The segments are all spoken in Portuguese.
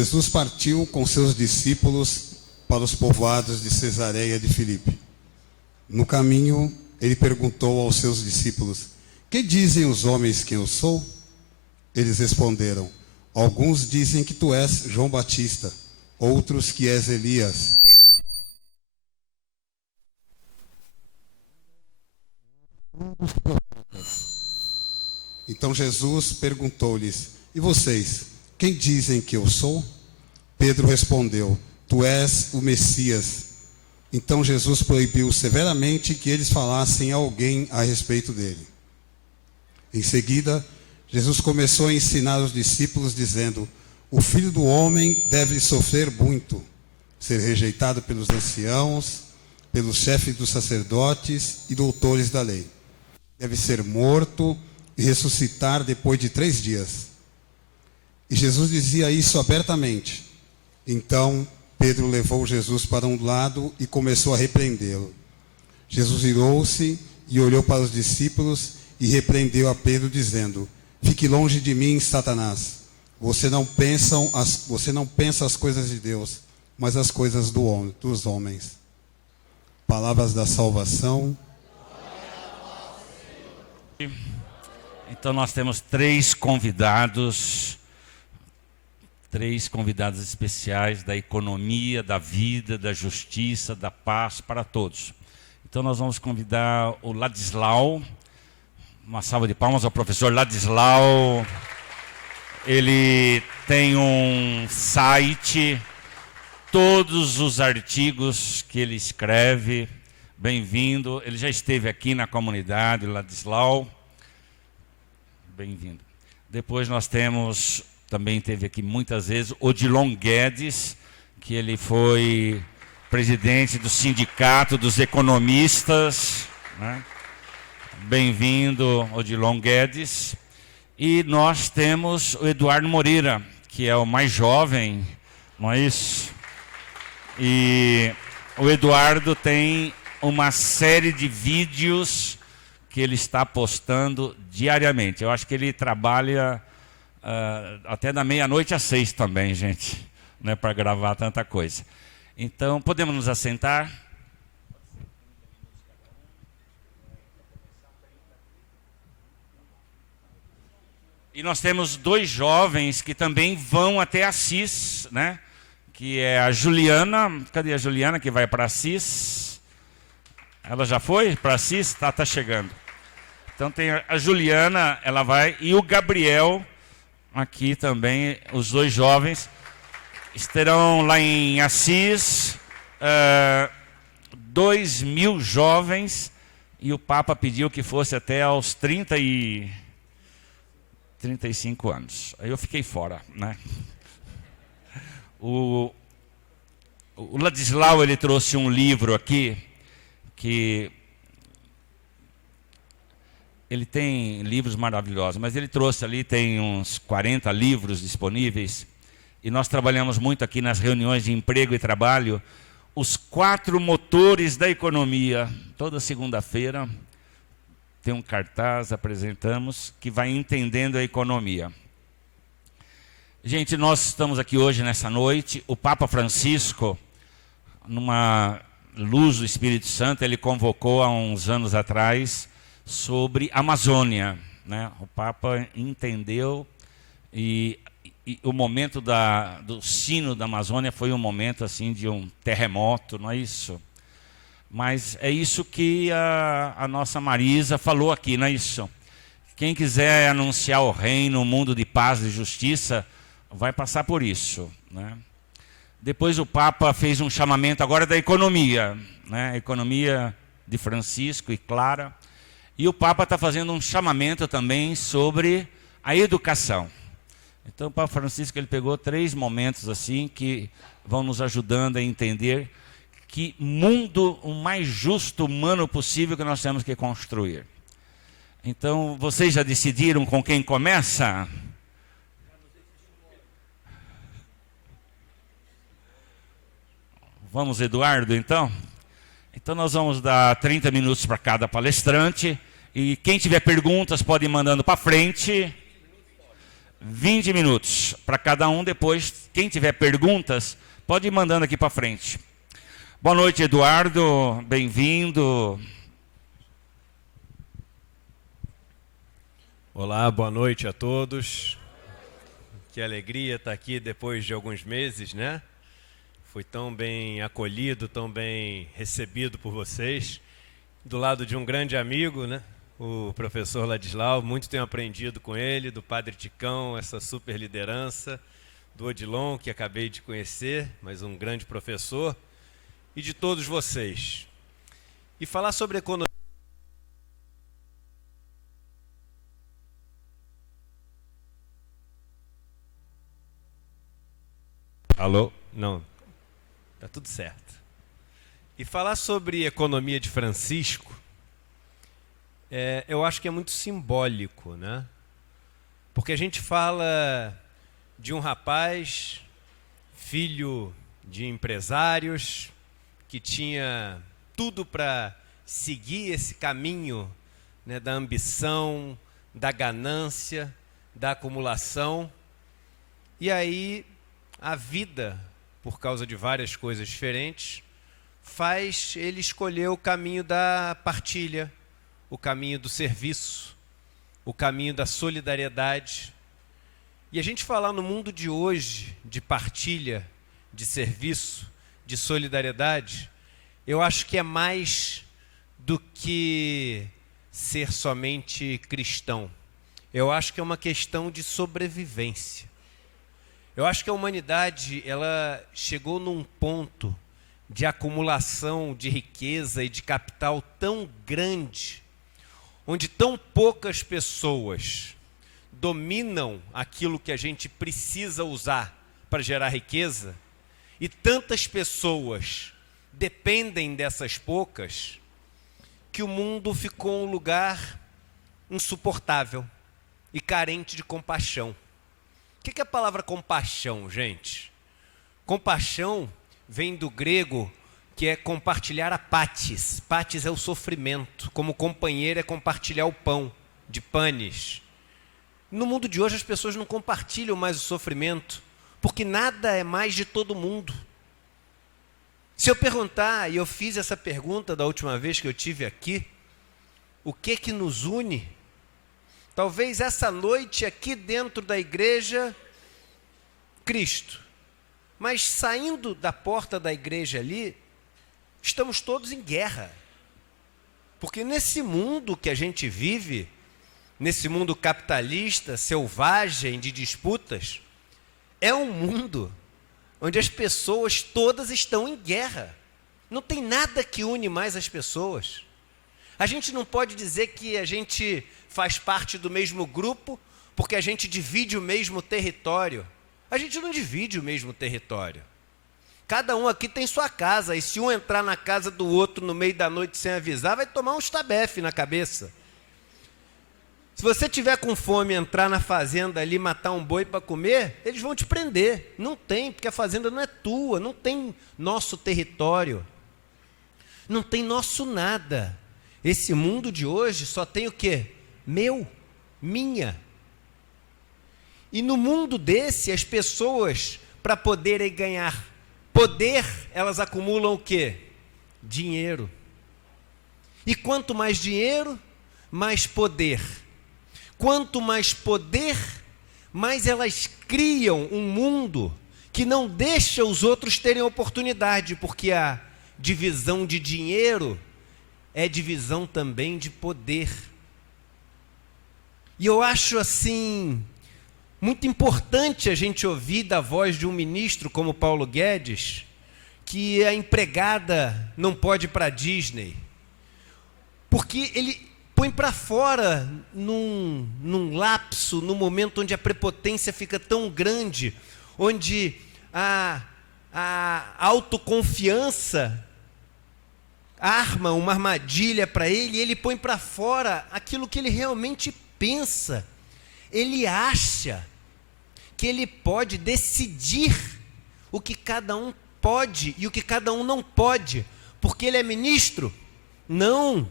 Jesus partiu com seus discípulos para os povoados de Cesareia de Filipe. No caminho, ele perguntou aos seus discípulos: que dizem os homens que eu sou? Eles responderam: alguns dizem que tu és João Batista, outros que és Elias. Então Jesus perguntou-lhes: e vocês, quem dizem que eu sou? Pedro respondeu: tu és o Messias. Então Jesus proibiu severamente que eles falassem a alguém a respeito dele. Em seguida, Jesus começou a ensinar os discípulos, dizendo: o Filho do Homem deve sofrer muito, ser rejeitado pelos anciãos, pelos chefes dos sacerdotes e doutores da lei. Deve ser morto e ressuscitar depois de 3 dias. E Jesus dizia isso abertamente. Então Pedro levou Jesus para um lado e começou a repreendê-lo. Jesus virou-se e olhou para os discípulos e repreendeu a Pedro, dizendo: fique longe de mim, Satanás. Você não pensa as coisas de Deus, mas as coisas dos homens. Palavras da salvação. Então nós temos 3 convidados especiais da economia, da vida, da justiça, da paz para todos. Então nós vamos convidar o Ladislau. Uma salva de palmas ao professor Ladislau. Ele tem um site, todos os artigos que ele escreve. Bem-vindo. Ele já esteve aqui na comunidade, Ladislau. Bem-vindo. Depois nós temos, também teve aqui muitas vezes, Odilon Guedes, que ele foi presidente do Sindicato dos Economistas, né? Bem-vindo, Odilon Guedes. E nós temos o Eduardo Moreira, que é o mais jovem, não é isso? E o Eduardo tem uma série de vídeos que ele está postando diariamente. Eu acho que ele trabalha até da meia-noite às 6 também, gente, né, para gravar tanta coisa. Então, podemos nos assentar? E nós temos 2 jovens que também vão até Assis, né? Que é a Juliana. Cadê a Juliana que vai para Assis? Ela já foi para Assis? Tá chegando. Então tem a Juliana, ela vai, e o Gabriel, aqui também, os 2 jovens, estarão lá em Assis, 2.000 jovens, e o Papa pediu que fosse até aos 35 anos. Aí eu fiquei fora, né? O Ladislau, ele trouxe um livro aqui, que ele tem livros maravilhosos, mas ele trouxe ali, tem uns 40 livros disponíveis, e nós trabalhamos muito aqui nas reuniões de emprego e trabalho, os 4 motores da economia. Toda segunda-feira tem um cartaz, apresentamos, que vai entendendo a economia. Gente, nós estamos aqui hoje, nessa noite, o Papa Francisco, numa luz do Espírito Santo, ele convocou há uns anos atrás sobre Amazônia, né? O Papa entendeu e o momento do sino da Amazônia foi um momento assim de um terremoto, não é isso? Mas é isso que a nossa Marisa falou aqui, não é isso? Quem quiser anunciar o reino, um mundo de paz e justiça, vai passar por isso, né? Depois o Papa fez um chamamento agora da economia, né? A economia de Francisco e Clara. E o Papa está fazendo um chamamento também sobre a educação. Então o Papa Francisco, ele pegou 3 momentos assim que vão nos ajudando a entender que mundo o mais justo humano possível que nós temos que construir. Então, vocês já decidiram com quem começa? Vamos, Eduardo, então? Então nós vamos dar 30 minutos para cada palestrante. E quem tiver perguntas pode ir mandando para frente. 20 minutos para cada um. Depois, quem tiver perguntas, pode ir mandando aqui para frente. Boa noite, Eduardo. Bem-vindo. Olá, boa noite a todos. Que alegria estar aqui depois de alguns meses, né? Fui tão bem acolhido, tão bem recebido por vocês. Do lado de um grande amigo, né? O professor Ladislau, muito tenho aprendido com ele, do Padre Ticão, essa super liderança, do Odilon, que acabei de conhecer, mas um grande professor, e de todos vocês. E falar sobre economia. Alô? Não, tá tudo certo. E falar sobre economia de Francisco, eu acho que é muito simbólico, né? Porque a gente fala de um rapaz, filho de empresários, que tinha tudo para seguir esse caminho, né, da ambição, da ganância, da acumulação. E aí a vida, por causa de várias coisas diferentes, faz ele escolher o caminho da partilha, o caminho do serviço, o caminho da solidariedade. E a gente falar no mundo de hoje de partilha, de serviço, de solidariedade, eu acho que é mais do que ser somente cristão. Eu acho que é uma questão de sobrevivência. Eu acho que a humanidade, ela chegou num ponto de acumulação de riqueza e de capital tão grande, onde tão poucas pessoas dominam aquilo que a gente precisa usar para gerar riqueza, e tantas pessoas dependem dessas poucas, que o mundo ficou um lugar insuportável e carente de compaixão. O que é a palavra compaixão, gente? Compaixão vem do grego, que é compartilhar a patis. Patis é o sofrimento, como companheiro é compartilhar o pão, de panis. No mundo de hoje as pessoas não compartilham mais o sofrimento, porque nada é mais de todo mundo. Se eu perguntar, e eu fiz essa pergunta da última vez que eu tive aqui, o que nos une? Talvez essa noite aqui dentro da igreja, Cristo. Mas saindo da porta da igreja ali, estamos todos em guerra. Porque nesse mundo que a gente vive, nesse mundo capitalista, selvagem, de disputas, é um mundo onde as pessoas todas estão em guerra. Não tem nada que une mais as pessoas. A gente não pode dizer que a gente faz parte do mesmo grupo porque a gente divide o mesmo território. A gente não divide o mesmo território. Cada um aqui tem sua casa, e se um entrar na casa do outro no meio da noite sem avisar, vai tomar um estabefe na cabeça. Se você tiver com fome e entrar na fazenda ali, matar um boi para comer, eles vão te prender. Não tem, porque a fazenda não é tua, não tem nosso território. Não tem nosso nada. Esse mundo de hoje só tem o quê? Meu, minha. E no mundo desse, as pessoas, para poderem ganhar poder, elas acumulam o quê? Dinheiro. E quanto mais dinheiro, mais poder. Quanto mais poder, mais elas criam um mundo que não deixa os outros terem oportunidade, porque a divisão de dinheiro é divisão também de poder. E eu acho assim muito importante a gente ouvir da voz de um ministro como Paulo Guedes, que a empregada não pode ir para a Disney, porque ele põe para fora num lapso, num momento onde a prepotência fica tão grande, onde a autoconfiança arma uma armadilha para ele, e ele põe para fora aquilo que ele realmente pensa. Ele acha que ele pode decidir o que cada um pode e o que cada um não pode, porque ele é ministro? Não,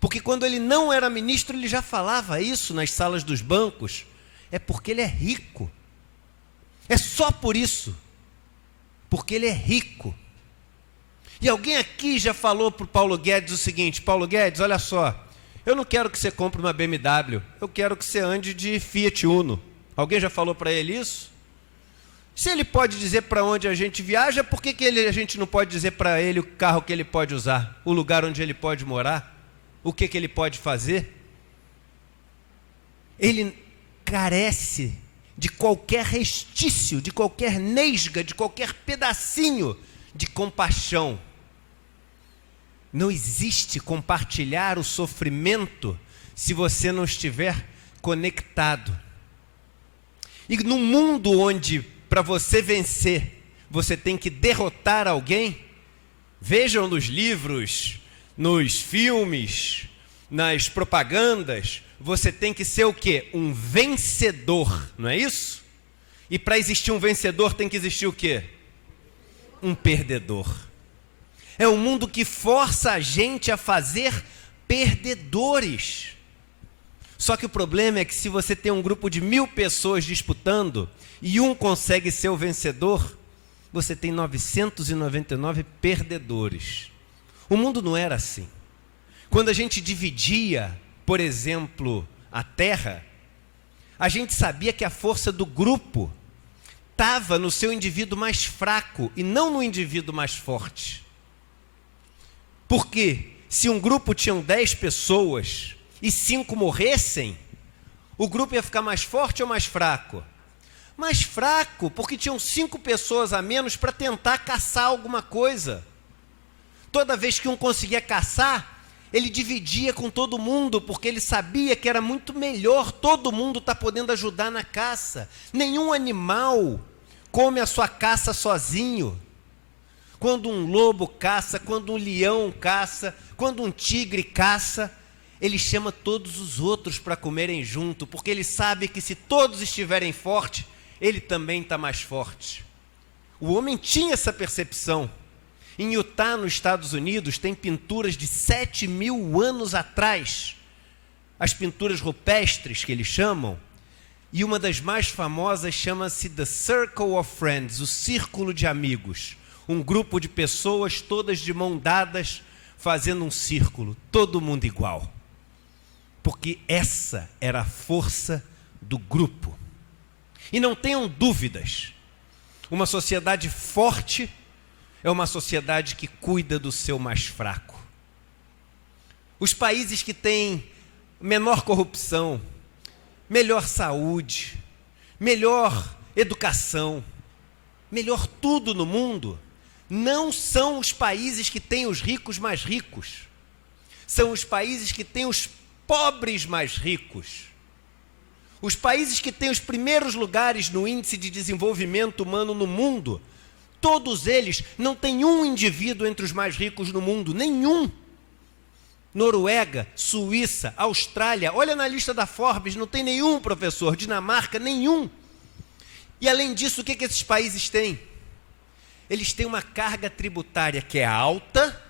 porque quando ele não era ministro, ele já falava isso nas salas dos bancos. é porque ele é rico. É só por isso. Porque ele é rico. E alguém aqui já falou para o Paulo Guedes o seguinte: Paulo Guedes, olha só, eu não quero que você compre uma BMW, eu quero que você ande de Fiat Uno. Alguém já falou para ele isso? Se ele pode dizer para onde a gente viaja, por que a gente não pode dizer para ele o carro que ele pode usar, o lugar onde ele pode morar, o que ele pode fazer? Ele carece de qualquer restício, de qualquer nesga, de qualquer pedacinho de compaixão. Não existe compartilhar o sofrimento se você não estiver conectado. E num mundo onde, para você vencer, você tem que derrotar alguém, vejam nos livros, nos filmes, nas propagandas, você tem que ser o quê? Um vencedor, não é isso? E para existir um vencedor tem que existir o quê? Um perdedor. É um mundo que força a gente a fazer perdedores. Só que o problema é que se você tem um grupo de 1000 pessoas disputando e um consegue ser o vencedor, você tem 999 perdedores. O mundo não era assim. Quando a gente dividia, por exemplo, a terra, a gente sabia que a força do grupo estava no seu indivíduo mais fraco e não no indivíduo mais forte. Porque se um grupo tinha 10 pessoas e 5 morressem, o grupo ia ficar mais forte ou mais fraco? Mais fraco, porque tinham 5 pessoas a menos para tentar caçar alguma coisa. Toda vez que um conseguia caçar, ele dividia com todo mundo, porque ele sabia que era muito melhor todo mundo estar podendo ajudar na caça. Nenhum animal come a sua caça sozinho. Quando um lobo caça, quando um leão caça, quando um tigre caça, ele chama todos os outros para comerem junto, porque ele sabe que se todos estiverem fortes, ele também está mais forte. O homem tinha essa percepção. Em Utah, nos Estados Unidos, tem pinturas de 7.000 anos atrás, as pinturas rupestres que eles chamam, e uma das mais famosas chama-se The Circle of Friends, o círculo de amigos. Um grupo de pessoas todas de mão dadas, fazendo um círculo, todo mundo igual. Porque essa era a força do grupo. E não tenham dúvidas, uma sociedade forte é uma sociedade que cuida do seu mais fraco. Os países que têm menor corrupção, melhor saúde, melhor educação, melhor tudo no mundo, não são os países que têm os ricos mais ricos. São os países que têm os pobres mais ricos. Os países que têm os primeiros lugares no índice de desenvolvimento humano no mundo, todos eles, não tem um indivíduo entre os mais ricos no mundo, nenhum. Noruega, Suíça, Austrália, olha na lista da Forbes, não tem nenhum, professor. Dinamarca, nenhum. E além disso, o que esses países têm? Eles têm uma carga tributária que é alta.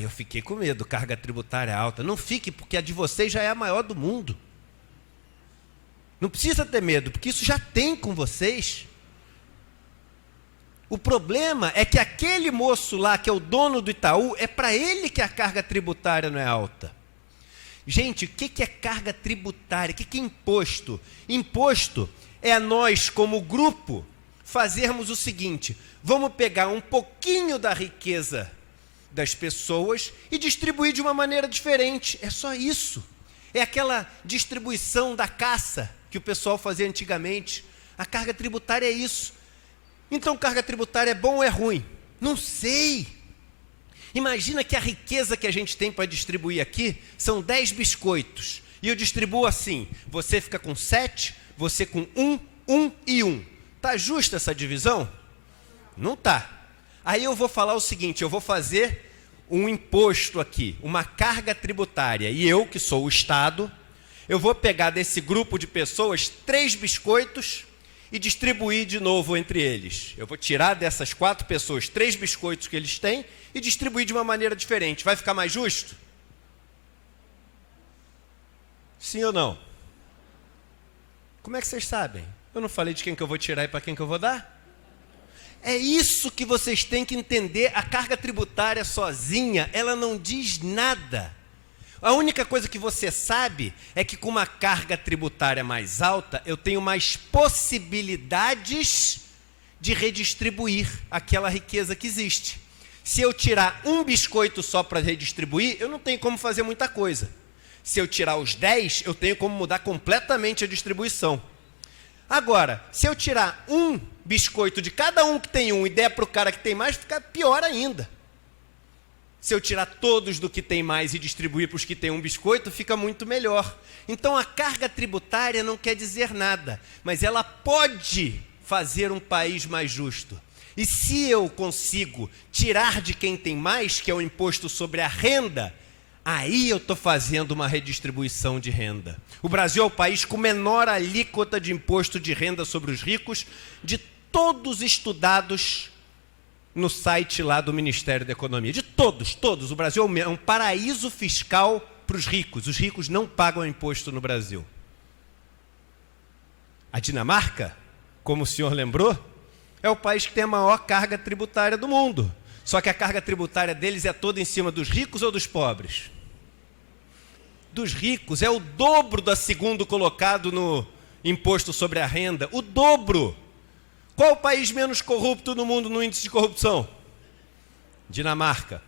Eu fiquei com medo, carga tributária alta. Não fique, porque a de vocês já é a maior do mundo. Não precisa ter medo, porque isso já tem com vocês. O problema é que aquele moço lá, que é o dono do Itaú, é para ele que a carga tributária não é alta. Gente, o que é carga tributária? O que é imposto? Imposto é a nós, como grupo, fazermos o seguinte: vamos pegar um pouquinho da riqueza das pessoas e distribuir de uma maneira diferente. É só isso. É aquela distribuição da caça que o pessoal fazia antigamente. A carga tributária é isso. Então, carga tributária é bom ou é ruim? Não sei. Imagina que a riqueza que a gente tem para distribuir aqui são 10 biscoitos. E eu distribuo assim: você fica com 7, você com 1, 1 e 1. Está justa essa divisão? Não está. Aí eu vou falar o seguinte: eu vou fazer um imposto aqui, uma carga tributária. E eu, que sou o Estado, eu vou pegar desse grupo de pessoas 3 biscoitos e distribuir de novo entre eles. Eu vou tirar dessas 4 pessoas 3 biscoitos que eles têm e distribuir de uma maneira diferente. Vai ficar mais justo? Sim ou não? Como é que vocês sabem? Eu não falei de quem que eu vou tirar e para quem que eu vou dar? É isso que vocês têm que entender. A carga tributária sozinha, ela não diz nada. A única coisa que você sabe é que com uma carga tributária mais alta, eu tenho mais possibilidades de redistribuir aquela riqueza que existe. Se eu tirar um biscoito só para redistribuir, eu não tenho como fazer muita coisa. Se eu tirar os 10, eu tenho como mudar completamente a distribuição. Agora, se eu tirar um biscoito de cada um que tem um e der para o cara que tem mais, fica pior ainda. Se eu tirar todos do que tem mais e distribuir para os que têm um biscoito, fica muito melhor. Então a carga tributária não quer dizer nada, mas ela pode fazer um país mais justo. E se eu consigo tirar de quem tem mais, que é o imposto sobre a renda, aí eu estou fazendo uma redistribuição de renda. O Brasil é o país com menor alíquota de imposto de renda sobre os ricos de todos estudados no site lá do Ministério da Economia. De todos. O Brasil é um paraíso fiscal para os ricos. Os ricos não pagam imposto no Brasil. A Dinamarca, como o senhor lembrou, é o país que tem a maior carga tributária do mundo. Só que a carga tributária deles é toda em cima dos ricos ou dos pobres? Dos ricos. É o dobro do segundo colocado no imposto sobre a renda. O dobro. Qual o país menos corrupto no mundo no índice de corrupção? Dinamarca.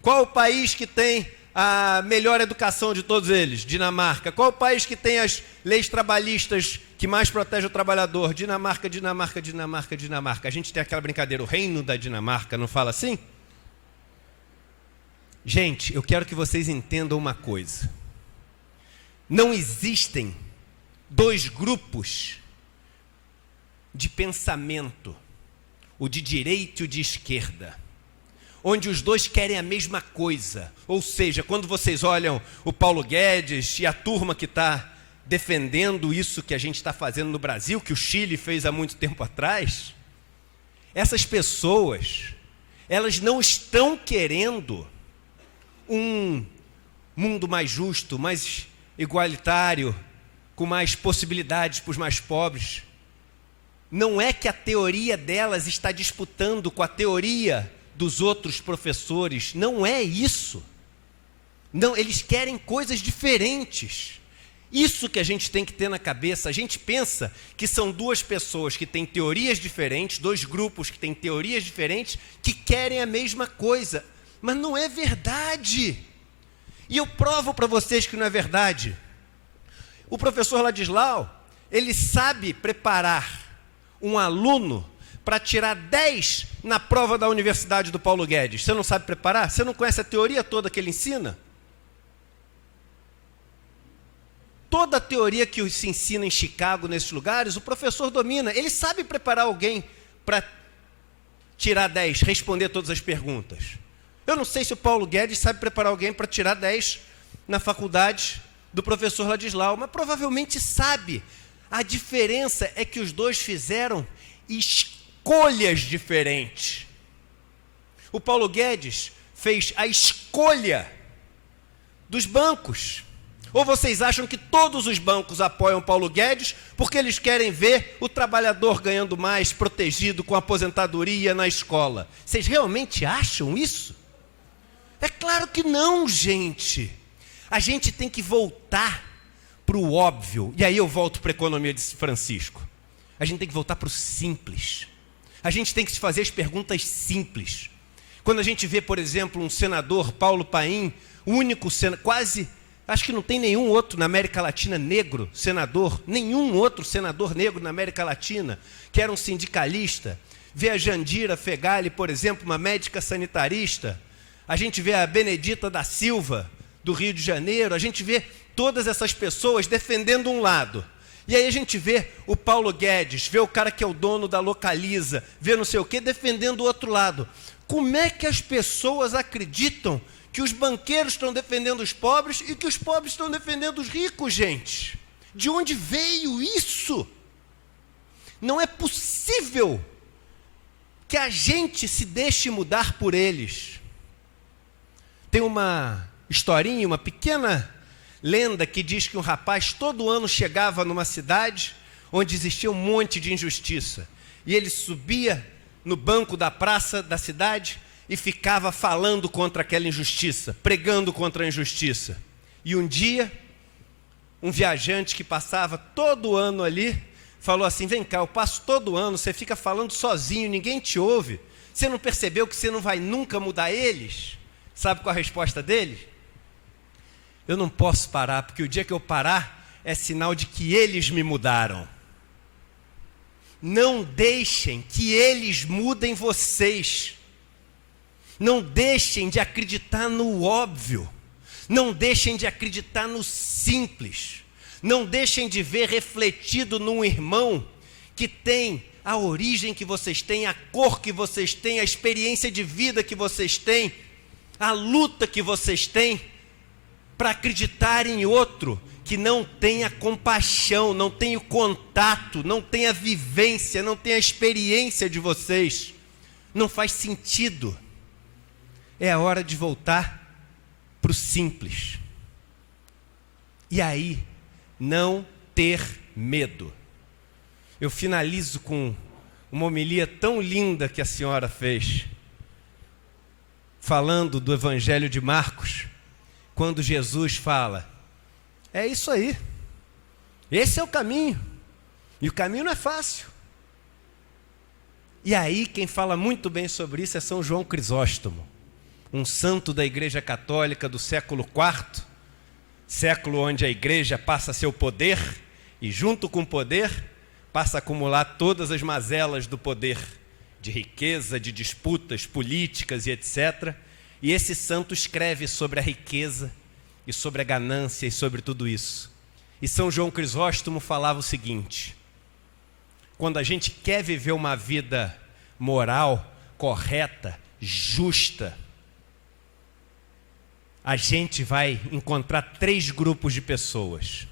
Qual o país que tem a melhor educação de todos eles? Dinamarca. Qual o país que tem as leis trabalhistas que mais protegem o trabalhador? Dinamarca. A gente tem aquela brincadeira, o reino da Dinamarca, não fala assim? Gente, eu quero que vocês entendam uma coisa. Não existem dois grupos de pensamento, o de direita e o de esquerda, onde os dois querem a mesma coisa. Ou seja, quando vocês olham o Paulo Guedes e a turma que está defendendo isso que a gente está fazendo no Brasil, que o Chile fez há muito tempo atrás, essas pessoas, elas não estão querendo um mundo mais justo, mais igualitário, com mais possibilidades para os mais pobres. Não é que a teoria delas está disputando com a teoria dos outros professores. Não é isso. Não, eles querem coisas diferentes. Isso que a gente tem que ter na cabeça. A gente pensa que são duas pessoas que têm teorias diferentes, dois grupos que têm teorias diferentes, que querem a mesma coisa. Mas não é verdade. E eu provo para vocês que não é verdade. O professor Ladislau, ele sabe preparar um aluno para tirar 10 na prova da Universidade do Paulo Guedes. Você não sabe preparar? Você não conhece a teoria toda que ele ensina? Toda a teoria que se ensina em Chicago, nesses lugares, o professor domina. Ele sabe preparar alguém para tirar 10, responder todas as perguntas. Eu não sei se o Paulo Guedes sabe preparar alguém para tirar 10 na faculdade do professor Ladislau, mas provavelmente sabe. A diferença é que os dois fizeram escolhas diferentes. O Paulo Guedes fez a escolha dos bancos. Ou vocês acham que todos os bancos apoiam Paulo Guedes porque eles querem ver o trabalhador ganhando mais, protegido, com aposentadoria na escola? Vocês realmente acham isso? É claro que não, gente. A gente tem que voltar para o óbvio. E aí eu volto para a economia de Francisco. A gente tem que voltar para o simples. A gente tem que se fazer as perguntas simples. Quando a gente vê, por exemplo, um senador, Paulo Paim, o único senador, quase, acho que não tem nenhum outro na América Latina negro, senador, nenhum outro senador negro na América Latina, que era um sindicalista. Vê a Jandira Fegali, por exemplo, uma médica sanitarista. A gente vê a Benedita da Silva, do Rio de Janeiro. A gente vê todas essas pessoas defendendo um lado. E aí a gente vê o Paulo Guedes, vê o cara que é o dono da Localiza, vê não sei o quê, defendendo o outro lado. Como é que as pessoas acreditam que os banqueiros estão defendendo os pobres e que os pobres estão defendendo os ricos, gente? De onde veio isso? Não é possível que a gente se deixe mudar por eles. Tem uma historinha, uma pequena lenda que diz que um rapaz todo ano chegava numa cidade onde existia um monte de injustiça. E ele subia no banco da praça da cidade e ficava falando contra aquela injustiça, pregando contra a injustiça. E um dia, um viajante que passava todo ano ali, falou assim: vem cá, eu passo todo ano, você fica falando sozinho, ninguém te ouve. Você não percebeu que você não vai nunca mudar eles? Sabe qual a resposta dele? Eu não posso parar, porque o dia que eu parar é sinal de que eles me mudaram. Não deixem que eles mudem vocês. Não deixem de acreditar no óbvio. Não deixem de acreditar no simples. Não deixem de ver refletido num irmão que tem a origem que vocês têm, a cor que vocês têm, a experiência de vida que vocês têm, a luta que vocês têm, para acreditar em outro que não tenha compaixão, não tenha o contato, não tenha a vivência, não tenha a experiência de vocês. Não faz sentido. É a hora de voltar para o simples. E aí, não ter medo. Eu finalizo com uma homilia tão linda que a senhora fez, falando do Evangelho de Marcos, quando Jesus fala: é isso aí, esse é o caminho, e o caminho não é fácil. E aí quem fala muito bem sobre isso é São João Crisóstomo, um santo da Igreja Católica do século IV, século onde a igreja passa seu poder, e junto com o poder passa a acumular todas as mazelas do poder, de riqueza, de disputas políticas e etc. E esse santo escreve sobre a riqueza e sobre a ganância e sobre tudo isso. E São João Crisóstomo falava o seguinte: quando a gente quer viver uma vida moral, correta, justa, a gente vai encontrar 3 grupos de pessoas.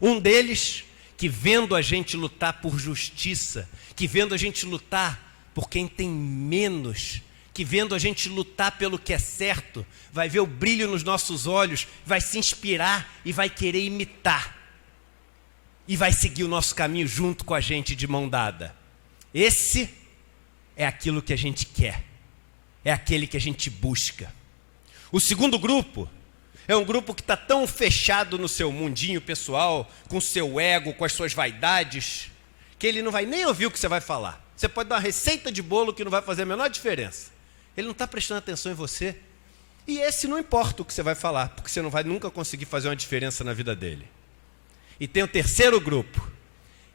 Um deles que, vendo a gente lutar por justiça, que vendo a gente lutar por quem tem menos, que vendo a gente lutar pelo que é certo, vai ver o brilho nos nossos olhos, vai se inspirar e vai querer imitar. E vai seguir o nosso caminho junto com a gente de mão dada. Esse é aquilo que a gente quer. É aquele que a gente busca. O segundo grupo é um grupo que está tão fechado no seu mundinho pessoal, com o seu ego, com as suas vaidades, que ele não vai nem ouvir o que você vai falar. Você pode dar uma receita de bolo que não vai fazer a menor diferença. Ele não está prestando atenção em você. E esse não importa o que você vai falar, porque você não vai nunca conseguir fazer uma diferença na vida dele. E tem o terceiro grupo,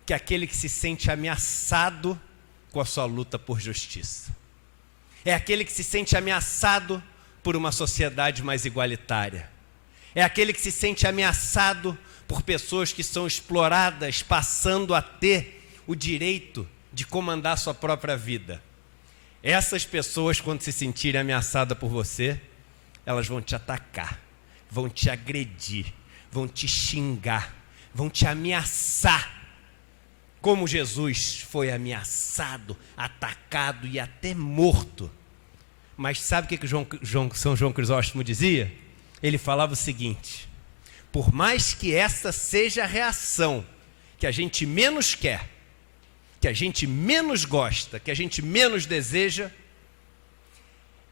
que é aquele que se sente ameaçado com a sua luta por justiça. É aquele que se sente ameaçado por uma sociedade mais igualitária. É aquele que se sente ameaçado por pessoas que são exploradas, passando a ter o direito de comandar sua própria vida. Essas pessoas, quando se sentirem ameaçadas por você, elas vão te atacar, vão te agredir, vão te xingar, vão te ameaçar. Como Jesus foi ameaçado, atacado e até morto. Mas sabe o que São João Crisóstomo dizia? Ele falava o seguinte: por mais que essa seja a reação que a gente menos quer, que a gente menos gosta, que a gente menos deseja,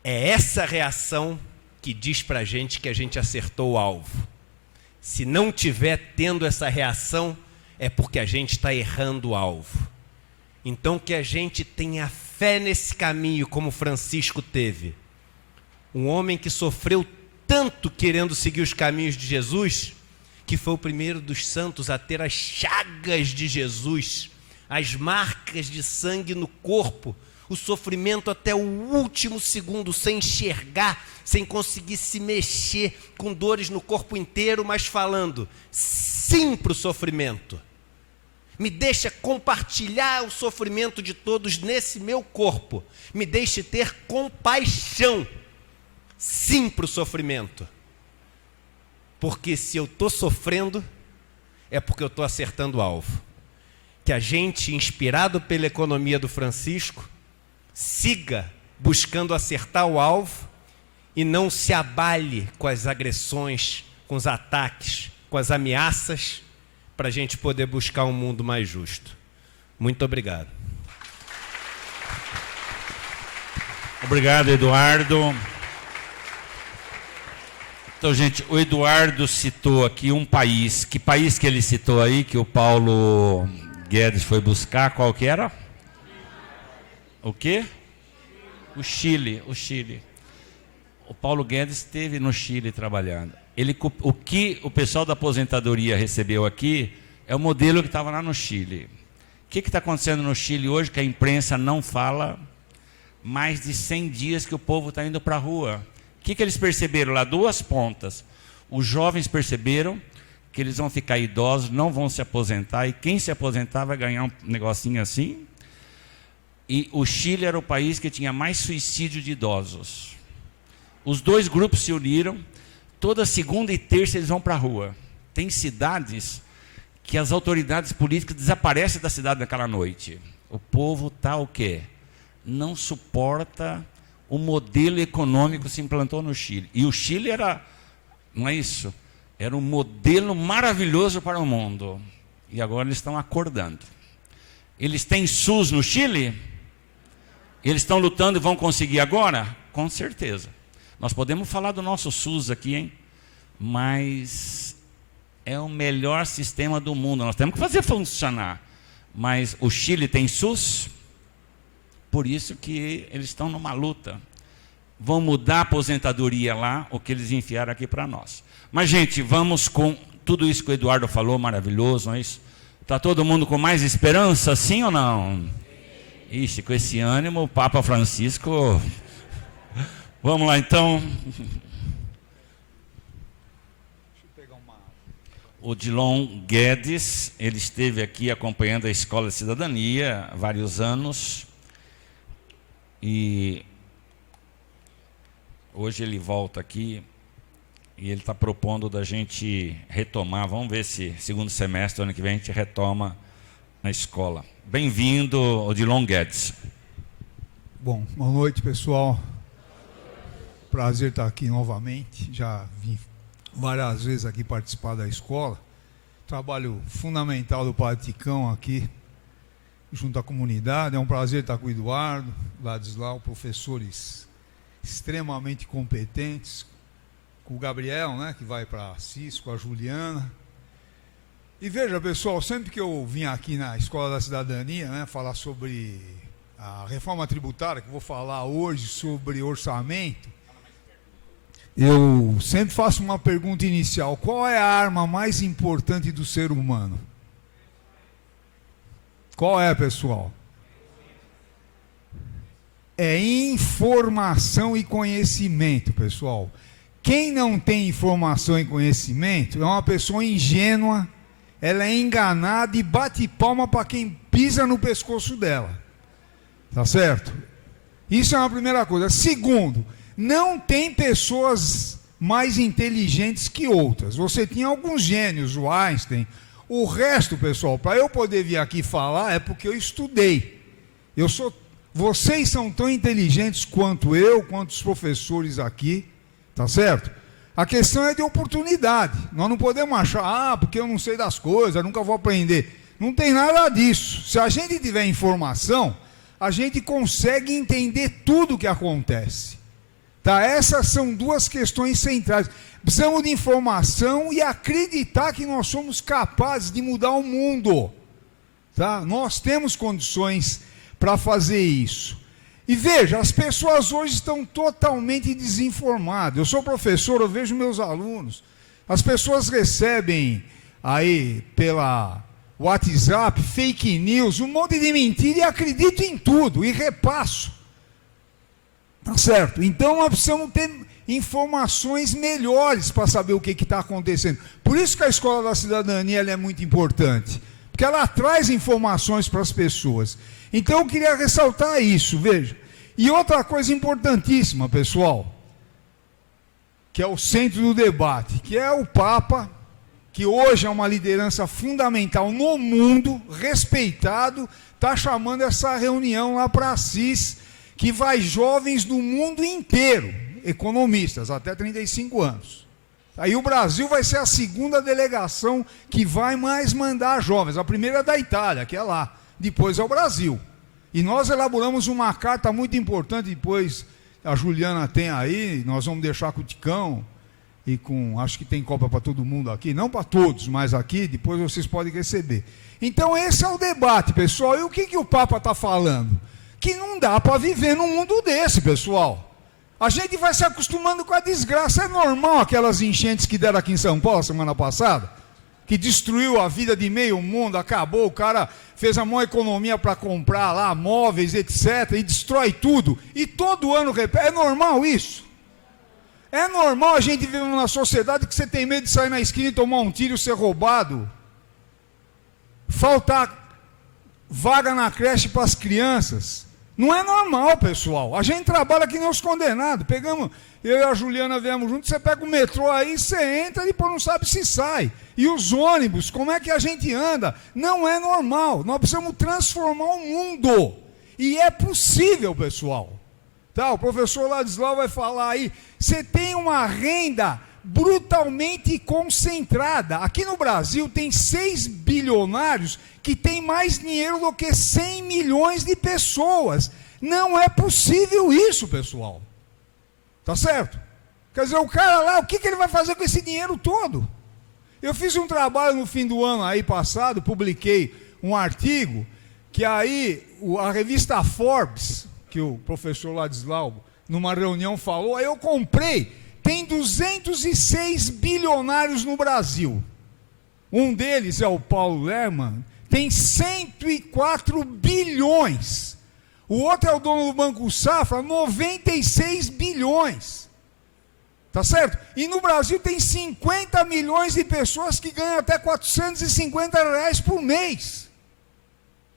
é essa reação que diz pra gente que a gente acertou o alvo. Se não tiver tendo essa reação, é porque a gente está errando o alvo. Então que a gente tenha fé nesse caminho, como Francisco teve. Um homem que sofreu tanto querendo seguir os caminhos de Jesus, que foi o primeiro dos santos a ter as chagas de Jesus, as marcas de sangue no corpo, o sofrimento até o último segundo, sem enxergar, sem conseguir se mexer, com dores no corpo inteiro, mas falando sim para o sofrimento. Me deixa compartilhar o sofrimento de todos nesse meu corpo. Me deixe ter compaixão. Sim para o sofrimento. Porque se eu estou sofrendo, é porque eu estou acertando o alvo. Que a gente, inspirado pela economia do Francisco, siga buscando acertar o alvo e não se abale com as agressões com os ataques, com as ameaças, para a gente poder buscar um mundo mais justo. Muito obrigado. Obrigado, Eduardo. Então, gente, o Eduardo citou aqui um país. Que país que ele citou aí, que o Paulo Guedes foi buscar? Qual que era? O quê? O Chile. O Paulo Guedes esteve no Chile trabalhando. O que o pessoal da aposentadoria recebeu aqui é o modelo que estava lá no Chile. O que está acontecendo no Chile hoje que a imprensa não fala? Mais de 100 dias que o povo está indo para a rua. O que eles perceberam lá? Duas pontas. Os jovens perceberam que eles vão ficar idosos, não vão se aposentar, e quem se aposentar vai ganhar um negocinho assim. E o Chile era o país que tinha mais suicídio de idosos. Os dois grupos se uniram, toda segunda e terça eles vão para a rua. Tem cidades que as autoridades políticas desaparecem da cidade naquela noite. O povo está o quê? Não suporta o modelo econômico que se implantou no Chile. E o Chile era, não é isso? Era um modelo maravilhoso para o mundo. E agora eles estão acordando. Eles têm SUS no Chile? Eles estão lutando e vão conseguir agora? Com certeza. Nós podemos falar do nosso SUS aqui, hein? Mas é o melhor sistema do mundo. Nós temos que fazer funcionar. Mas o Chile tem SUS? Por isso que eles estão numa luta. Vão mudar a aposentadoria lá, o que eles enfiaram aqui para nós. Mas, gente, vamos com tudo isso que o Eduardo falou, maravilhoso, não é isso? Está todo mundo com mais esperança, sim ou não? Ixi, com esse ânimo, o Papa Francisco... Vamos lá, então. O Odilon Guedes, ele esteve aqui acompanhando a Escola de Cidadania há vários anos. E hoje ele volta aqui e ele está propondo da gente retomar. Vamos ver se segundo semestre, ano que vem, a gente retoma na escola. Bem-vindo, Odilon Guedes. Bom, boa noite, pessoal. Prazer estar aqui novamente. Já vim várias vezes aqui participar da escola. Trabalho fundamental do Padre Ticão aqui, junto à comunidade. É um prazer estar com o Eduardo, Ladislau, professores extremamente competentes, com o Gabriel, né, que vai para Assis, com a Juliana. E veja, pessoal, sempre que eu vim aqui na Escola da Cidadania, né, falar sobre a reforma tributária, que eu vou falar hoje sobre orçamento, eu sempre faço uma pergunta inicial: qual é a arma mais importante do ser humano? Qual é, pessoal? É informação e conhecimento, pessoal. Quem não tem informação e conhecimento é uma pessoa ingênua, ela é enganada e bate palma para quem pisa no pescoço dela. Tá certo? Isso é uma primeira coisa. Segundo, não tem pessoas mais inteligentes que outras. Você tinha alguns gênios, o Einstein. O resto, pessoal, para eu poder vir aqui falar, é porque eu estudei. Vocês são tão inteligentes quanto eu, quanto os professores aqui, tá certo? A questão é de oportunidade. Nós não podemos achar, porque eu não sei das coisas, nunca vou aprender. Não tem nada disso. Se a gente tiver informação, a gente consegue entender tudo o que acontece. Tá? Essas são duas questões centrais. Precisamos de informação e acreditar que nós somos capazes de mudar o mundo. Tá? Nós temos condições para fazer isso. E veja, as pessoas hoje estão totalmente desinformadas. Eu sou professor, eu vejo meus alunos. As pessoas recebem aí pela WhatsApp, fake news, um monte de mentira e acreditam em tudo e repasso. Tá certo? Então nós precisamos ter informações melhores para saber o que está acontecendo. Por isso que a Escola da Cidadania ela é muito importante, porque ela traz informações para as pessoas. Então eu queria ressaltar isso, veja. E outra coisa importantíssima, pessoal, que é o centro do debate, que é o Papa, que hoje é uma liderança fundamental no mundo, respeitado, está chamando essa reunião lá para Assis, que vai jovens do mundo inteiro, economistas, até 35 anos. Aí o Brasil vai ser a segunda delegação que vai mais mandar jovens. A primeira é da Itália, que é lá. Depois é o Brasil. E nós elaboramos uma carta muito importante, depois a Juliana tem aí, nós vamos deixar com o Ticão e com, acho que tem copa para todo mundo aqui, não para todos, mas aqui, depois vocês podem receber. Então esse é o debate, pessoal. E o que o Papa está falando? Que não dá para viver num mundo desse, pessoal. A gente vai se acostumando com a desgraça. É normal aquelas enchentes que deram aqui em São Paulo semana passada, que destruiu a vida de meio mundo, acabou, o cara fez a maior economia para comprar lá móveis, etc., e destrói tudo. E todo ano repete. É normal isso? É normal a gente viver numa sociedade que você tem medo de sair na esquina e tomar um tiro e ser roubado? Faltar vaga na creche para as crianças? Não é normal, pessoal. A gente trabalha que nem os condenados. Pegamos, eu e a Juliana viemos juntos, você pega o metrô aí, você entra e depois não sabe se sai. E os ônibus, como é que a gente anda? Não é normal. Nós precisamos transformar o mundo. E é possível, pessoal. Tá, o professor Ladislau vai falar aí. Você tem uma renda brutalmente concentrada. Aqui no Brasil tem 6 bilionários que têm mais dinheiro do que 100 milhões de pessoas. Não é possível isso, pessoal. Tá certo? Quer dizer, o cara lá, o que ele vai fazer com esse dinheiro todo? Eu fiz um trabalho no fim do ano aí passado, publiquei um artigo, que aí a revista Forbes, que o professor Ladislau, numa reunião falou, aí eu comprei. Tem 206 bilionários no Brasil. Um deles é o Paulo Lerman, tem 104 bilhões. O outro é o dono do Banco Safra, 96 bilhões. Tá certo? E no Brasil tem 50 milhões de pessoas que ganham até R$450 por mês.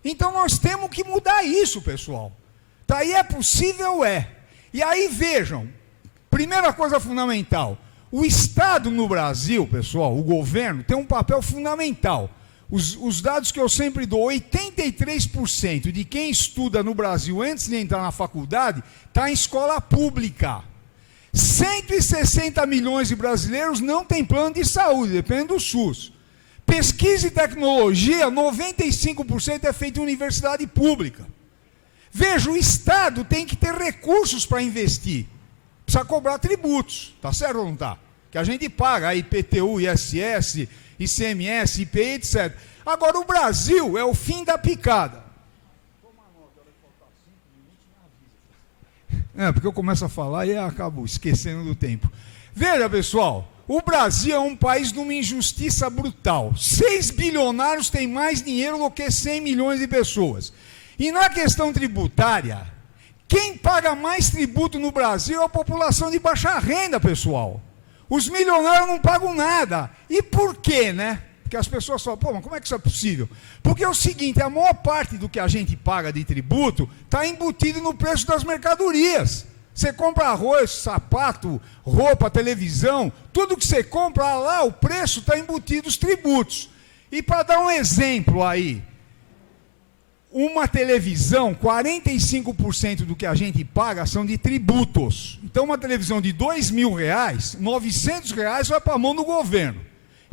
Então nós temos que mudar isso, pessoal. Tá aí, é possível, é. E aí vejam, primeira coisa fundamental, o Estado no Brasil, pessoal, o governo, tem um papel fundamental. Os dados que eu sempre dou, 83% de quem estuda no Brasil antes de entrar na faculdade, está em escola pública. 160 milhões de brasileiros não têm plano de saúde, depende do SUS. Pesquisa e tecnologia, 95% é feito em universidade pública. Veja, o Estado tem que ter recursos para investir. Precisa cobrar tributos, tá certo ou não tá? Que a gente paga, a IPTU, ISS, ICMS, IPI, etc. Agora, o Brasil é o fim da picada. Porque eu começo a falar e acabo esquecendo do tempo. Veja, pessoal, o Brasil é um país de uma injustiça brutal. 6 bilionários têm mais dinheiro do que 100 milhões de pessoas. E na questão tributária, quem paga mais tributo no Brasil é a população de baixa renda, pessoal. Os milionários não pagam nada. E por quê, né? Porque as pessoas falam, pô, mas como é que isso é possível? Porque é o seguinte, a maior parte do que a gente paga de tributo está embutido no preço das mercadorias. Você compra arroz, sapato, roupa, televisão, tudo que você compra lá, o preço está embutido os tributos. E para dar um exemplo aí, uma televisão, 45% do que a gente paga são de tributos. Então, uma televisão de R$2.000, R$900 vai para a mão do governo.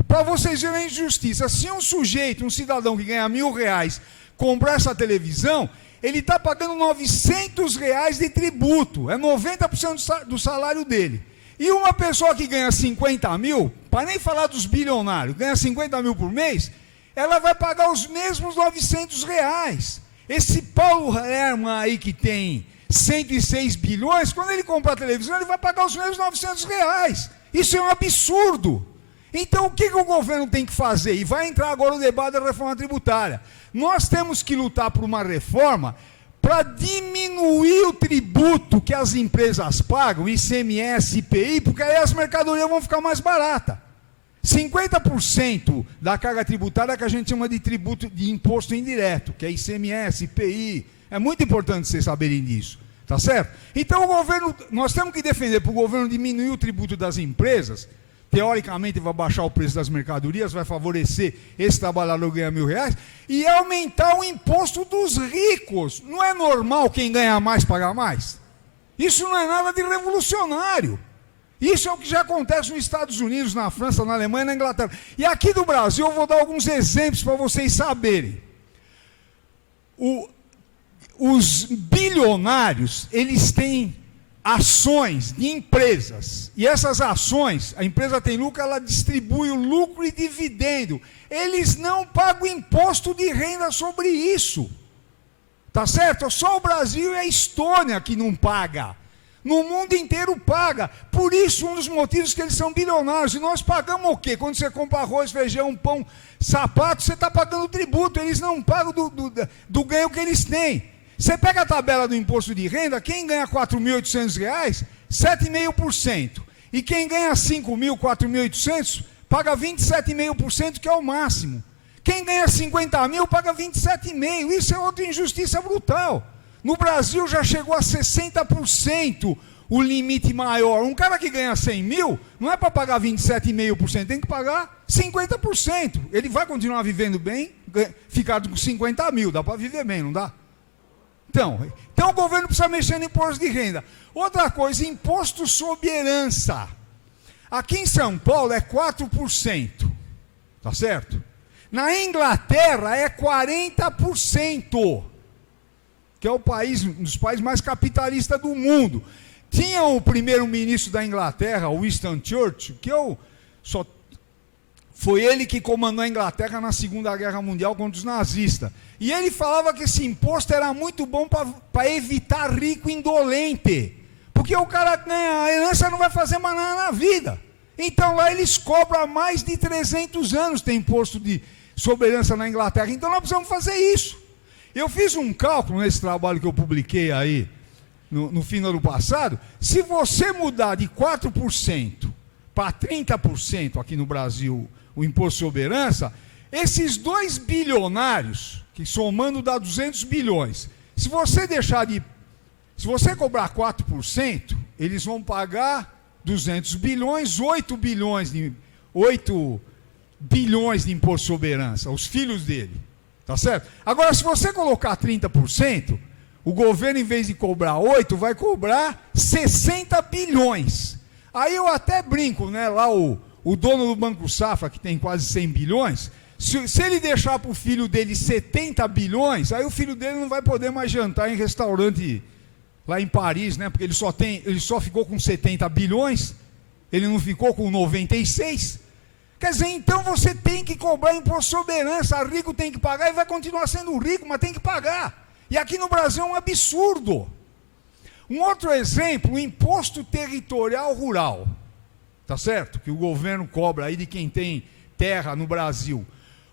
Para vocês verem a injustiça, se um sujeito, um cidadão que ganha R$1.000, comprar essa televisão, ele está pagando R$900 de tributo, é 90% do salário dele. E uma pessoa que ganha 50 mil, para nem falar dos bilionários, ganha 50 mil por mês, ela vai pagar os mesmos R$900. Esse Paulo Lerman aí que tem 106 bilhões, quando ele comprar a televisão, ele vai pagar os mesmos R$900. Isso é um absurdo. Então, o que o governo tem que fazer? E vai entrar agora o debate da reforma tributária. Nós temos que lutar por uma reforma para diminuir o tributo que as empresas pagam, ICMS, IPI, porque aí as mercadorias vão ficar mais baratas. 50% da carga tributária que a gente chama de tributo de imposto indireto, que é ICMS, IPI. É muito importante vocês saberem disso, tá certo? Então o governo, nós temos que defender para o governo diminuir o tributo das empresas, teoricamente vai baixar o preço das mercadorias, vai favorecer esse trabalhador que ganha R$1.000, e aumentar o imposto dos ricos. Não é normal quem ganha mais pagar mais? Isso não é nada de revolucionário. Isso é o que já acontece nos Estados Unidos, na França, na Alemanha, na Inglaterra. E aqui no Brasil eu vou dar alguns exemplos para vocês saberem. Os bilionários, eles têm ações de empresas. E essas ações, a empresa tem lucro, ela distribui o lucro e dividendo. Eles não pagam imposto de renda sobre isso. Tá certo? Só o Brasil e a Estônia que não paga. No mundo inteiro paga. Por isso, um dos motivos que eles são bilionários. E nós pagamos o quê? Quando você compra arroz, feijão, pão, sapato, você está pagando tributo. Eles não pagam do ganho que eles têm. Você pega a tabela do imposto de renda, quem ganha R$ 4.800, 7,5%. E quem ganha 5.000, 4.800, paga 27,5%, que é o máximo. Quem ganha 50 mil, paga 27,5%. Isso é outra injustiça brutal. No Brasil já chegou a 60% o limite maior. Um cara que ganha 100 mil, não é para pagar 27,5%, tem que pagar 50%. Ele vai continuar vivendo bem, ficar com 50 mil, dá para viver bem, não dá? Então o governo precisa mexer no imposto de renda. Outra coisa, imposto sobre herança. Aqui em São Paulo é 4%, tá certo? Na Inglaterra é 40%, que é um dos países mais capitalistas do mundo. Tinha o primeiro-ministro da Inglaterra, Winston Churchill, foi ele que comandou a Inglaterra na Segunda Guerra Mundial contra os nazistas. E ele falava que esse imposto era muito bom para evitar rico indolente. Porque o cara ganha a herança, não vai fazer mais nada na vida. Então lá eles cobram há mais de 300 anos, tem imposto sobre herança na Inglaterra. Então nós precisamos fazer isso. Eu fiz um cálculo nesse trabalho que eu publiquei aí no fim do ano passado. Se você mudar de 4% para 30% aqui no Brasil o imposto sobre herança, esses 2 bilionários, que somando dá 200 bilhões, se você cobrar 4%, eles vão pagar 200 bilhões, 8 bilhões de imposto sobre herança, os filhos dele, tá certo? Agora, se você colocar 30%, o governo, em vez de cobrar 8, vai cobrar 60 bilhões. Aí eu até brinco, né? Lá o dono do Banco Safra, que tem quase 100 bilhões, se ele deixar para o filho dele 70 bilhões, aí o filho dele não vai poder mais jantar em restaurante lá em Paris, né? Porque ele só ficou com 70 bilhões, ele não ficou com 96. Quer dizer, então você tem que cobrar imposto sobre herança, rico tem que pagar e vai continuar sendo rico, mas tem que pagar. E aqui no Brasil é um absurdo. Um outro exemplo, o imposto territorial rural, tá certo? Que o governo cobra aí de quem tem terra no Brasil.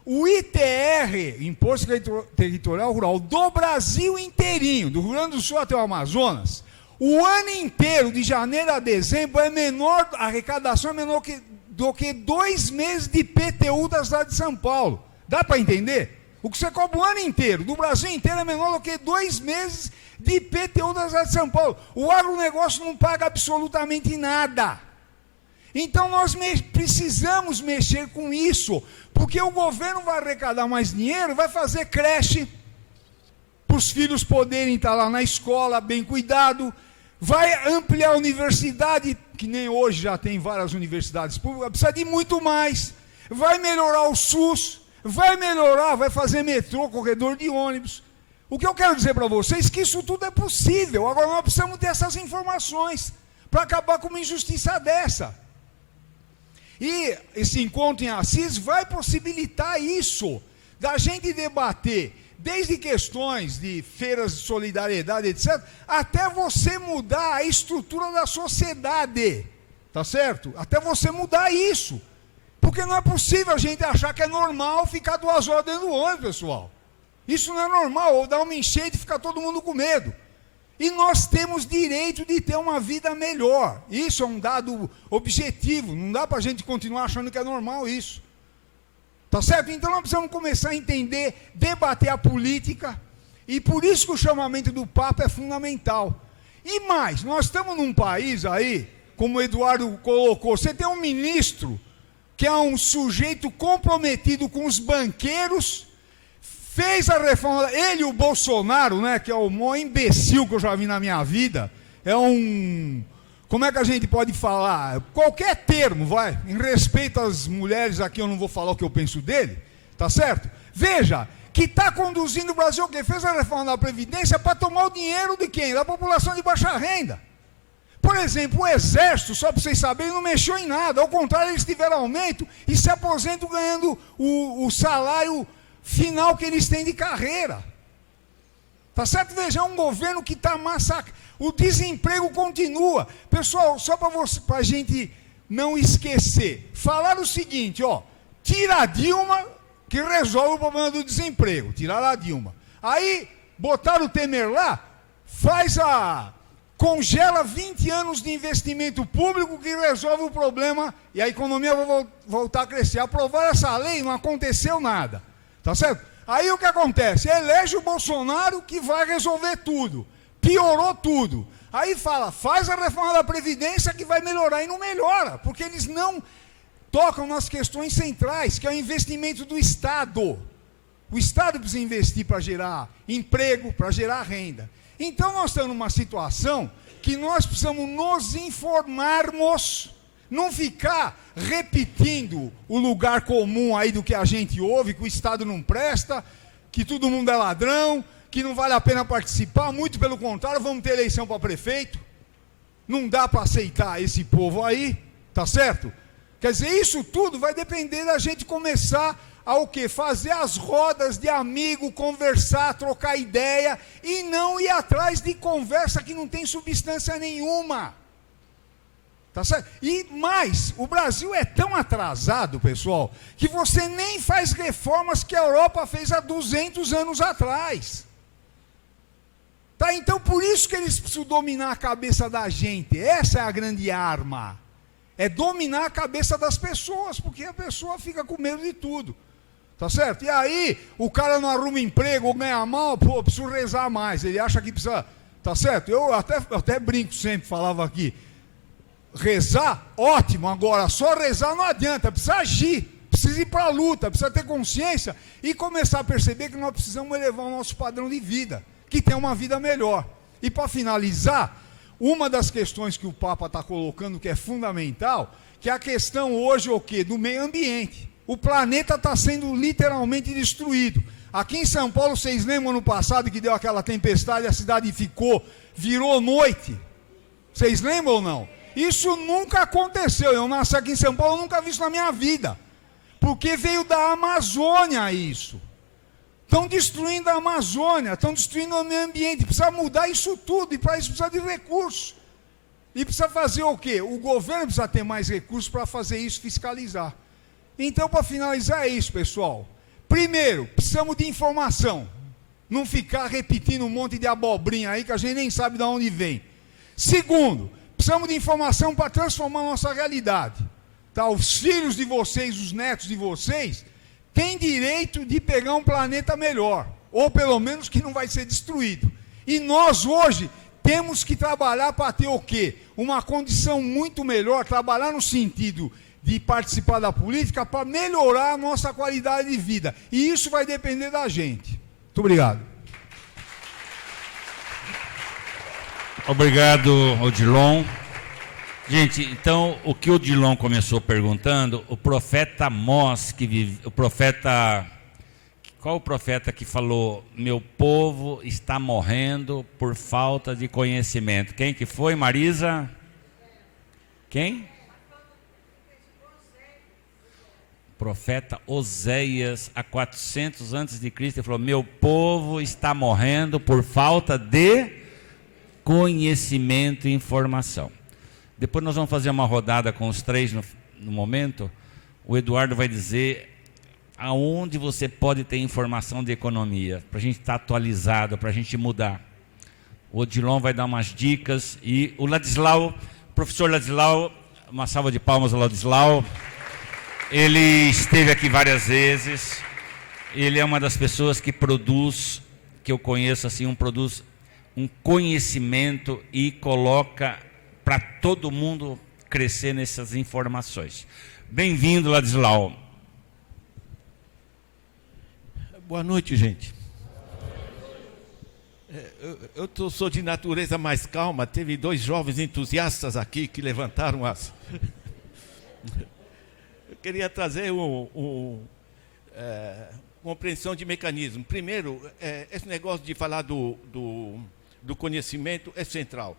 O ITR, Imposto Territorial Rural, do Brasil inteirinho, do Rio Grande do Sul até o Amazonas, o ano inteiro, de janeiro a dezembro, a arrecadação é menor do que 2 meses de IPTU da cidade de São Paulo. Dá para entender? O que você cobra o ano inteiro, do Brasil inteiro, é menor do que 2 meses de IPTU da cidade de São Paulo. O agronegócio não paga absolutamente nada. Então nós precisamos mexer com isso, porque o governo vai arrecadar mais dinheiro, vai fazer creche, para os filhos poderem estar lá na escola, bem cuidado, vai ampliar a universidade, que nem hoje já tem várias universidades públicas, precisa de muito mais, vai melhorar o SUS, vai fazer metrô, corredor de ônibus. O que eu quero dizer para vocês é que isso tudo é possível. Agora nós precisamos ter essas informações para acabar com uma injustiça dessa. E esse encontro em Assis vai possibilitar isso, da gente debater desde questões de feiras de solidariedade, etc., até você mudar a estrutura da sociedade, tá certo? Até você mudar isso. Porque não é possível a gente achar que é normal ficar 2 horas dentro do ônibus, pessoal. Isso não é normal, ou dar uma enchente e ficar todo mundo com medo. E nós temos direito de ter uma vida melhor. Isso é um dado objetivo. Não dá para a gente continuar achando que é normal isso. Tá certo? Então nós precisamos começar a entender, debater a política. E por isso que o chamamento do Papa é fundamental. E mais, nós estamos num país aí, como o Eduardo colocou, você tem um ministro que é um sujeito comprometido com os banqueiros, fez a reforma, ele e o Bolsonaro, né, que é o maior imbecil que eu já vi na minha vida, é um como é que a gente pode falar? Qualquer termo, vai, em respeito às mulheres aqui, eu não vou falar o que eu penso dele, tá certo? Veja, que está conduzindo o Brasil, o quê? Fez a reforma da Previdência para tomar o dinheiro de quem? Da população de baixa renda. Por exemplo, o Exército, só para vocês saberem, não mexeu em nada. Ao contrário, eles tiveram aumento e se aposentam ganhando o salário final que eles têm de carreira. Tá certo? Veja, é um governo que está massacrando. O desemprego continua. Pessoal, só para a gente não esquecer, falaram o seguinte, ó, tira a Dilma, que resolve o problema do desemprego. Tiraram a Dilma. Aí, botaram o Temer lá, congela 20 anos de investimento público que resolve o problema e a economia vai voltar a crescer. Aprovaram essa lei, não aconteceu nada. Tá certo? Aí o que acontece? Elege o Bolsonaro que vai resolver tudo. Piorou tudo. Aí faz a reforma da Previdência que vai melhorar e não melhora, porque eles não tocam nas questões centrais, que é o investimento do Estado. O Estado precisa investir para gerar emprego, para gerar renda. Então nós estamos numa situação que nós precisamos nos informarmos, não ficar repetindo o lugar comum aí do que a gente ouve, que o Estado não presta, que todo mundo é ladrão, que não vale a pena participar, muito pelo contrário, vamos ter eleição para prefeito. Não dá para aceitar esse povo aí, tá certo? Quer dizer, isso tudo vai depender da gente começar a o quê? Fazer as rodas de amigo, conversar, trocar ideia e não ir atrás de conversa que não tem substância nenhuma. Tá certo? E mais, o Brasil é tão atrasado, pessoal, que você nem faz reformas que a Europa fez há 200 anos atrás. Tá? Então, por isso que eles precisam dominar a cabeça da gente. Essa é a grande arma. É dominar a cabeça das pessoas, porque a pessoa fica com medo de tudo. Tá certo? E aí, o cara não arruma emprego ou ganha mal, pô, preciso rezar mais. Ele acha que precisa. Tá certo? Eu até brinco sempre, falava aqui. Rezar, ótimo. Agora, só rezar não adianta. Precisa agir. Precisa ir para a luta. Precisa ter consciência e começar a perceber que nós precisamos elevar o nosso padrão de vida, que tem uma vida melhor. E para finalizar, uma das questões que o Papa está colocando, que é fundamental, que é a questão hoje o quê? Do meio ambiente. O planeta está sendo literalmente destruído. Aqui em São Paulo, vocês lembram ano passado que deu aquela tempestade, a cidade virou noite? Vocês lembram ou não? Isso nunca aconteceu. Eu nasci aqui em São Paulo, nunca vi isso na minha vida. Porque veio da Amazônia isso. Estão destruindo a Amazônia, estão destruindo o meio ambiente. Precisa mudar isso tudo, e para isso precisa de recursos. E precisa fazer o quê? O governo precisa ter mais recursos para fazer isso, fiscalizar. Então, para finalizar, é isso, pessoal. Primeiro, precisamos de informação. Não ficar repetindo um monte de abobrinha aí que a gente nem sabe de onde vem. Segundo, precisamos de informação para transformar a nossa realidade. Tá? Os filhos de vocês, os netos de vocês, tem direito de pegar um planeta melhor, ou pelo menos que não vai ser destruído. E nós hoje temos que trabalhar para ter o quê? Uma condição muito melhor, trabalhar no sentido de participar da política para melhorar a nossa qualidade de vida. E isso vai depender da gente. Muito obrigado. Obrigado, Odilon. Gente, então, o que o Odilon começou perguntando, o profeta Amós, qual o profeta que falou, meu povo está morrendo por falta de conhecimento? Quem que foi, Marisa? Quem? Profeta Oséias, há 400 antes de Cristo, ele falou, meu povo está morrendo por falta de conhecimento e informação. Depois nós vamos fazer uma rodada com os três no momento. O Eduardo vai dizer aonde você pode ter informação de economia, para a gente estar atualizado, para a gente mudar. O Odilon vai dar umas dicas e o Ladislau, o professor Ladislau, uma salva de palmas ao Ladislau. Ele esteve aqui várias vezes. Ele é uma das pessoas que produz, que eu conheço assim, produz um conhecimento e coloca para todo mundo crescer nessas informações. Bem-vindo, Ladislau. Boa noite, gente. Eu sou de natureza mais calma. Teve 2 jovens entusiastas aqui que levantaram as... Eu queria trazer compreensão de mecanismo. Primeiro, esse negócio de falar do conhecimento é central.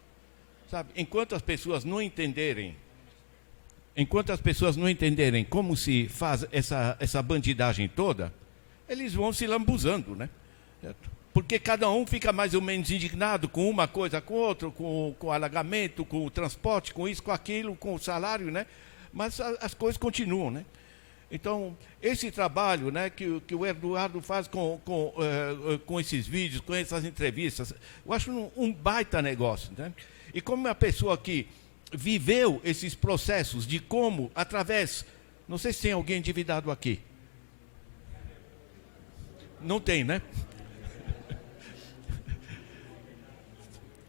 Sabe? Enquanto as pessoas não entenderem como se faz essa bandidagem toda, eles vão se lambuzando, né? Certo? Porque cada um fica mais ou menos indignado com uma coisa, com outra, com o alagamento, com o transporte, com isso, com aquilo, com o salário, né? Mas as coisas continuam, né? Então, esse trabalho, né, que o Eduardo faz com esses vídeos, com essas entrevistas, eu acho um baita negócio, né? E como uma pessoa que viveu esses processos de como, através... Não sei se tem alguém endividado aqui. Não tem, né?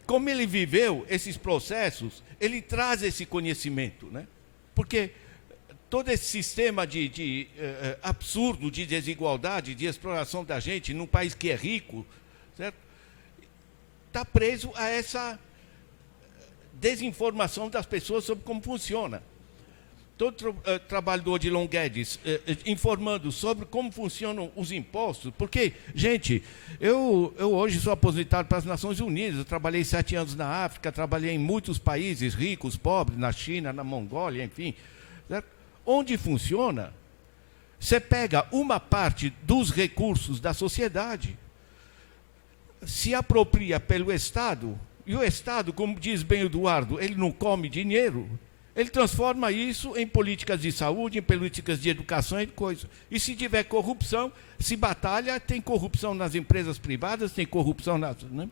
Como ele viveu esses processos, ele traz esse conhecimento, né? Porque todo esse sistema de absurdo, de desigualdade, de exploração da gente num país que é rico, certo? Está preso a essa desinformação das pessoas sobre como funciona. Todo trabalho do Odilon Guedes informando sobre como funcionam os impostos, porque, gente, eu hoje sou aposentado para as Nações Unidas, eu trabalhei 7 anos na África, trabalhei em muitos países ricos, pobres, na China, na Mongólia, enfim. Certo? Onde funciona, você pega uma parte dos recursos da sociedade, se apropria pelo Estado, e o Estado, como diz bem o Eduardo, ele não come dinheiro, ele transforma isso em políticas de saúde, em políticas de educação e coisa. E se tiver corrupção, se batalha, tem corrupção nas empresas privadas, tem corrupção nas... Né?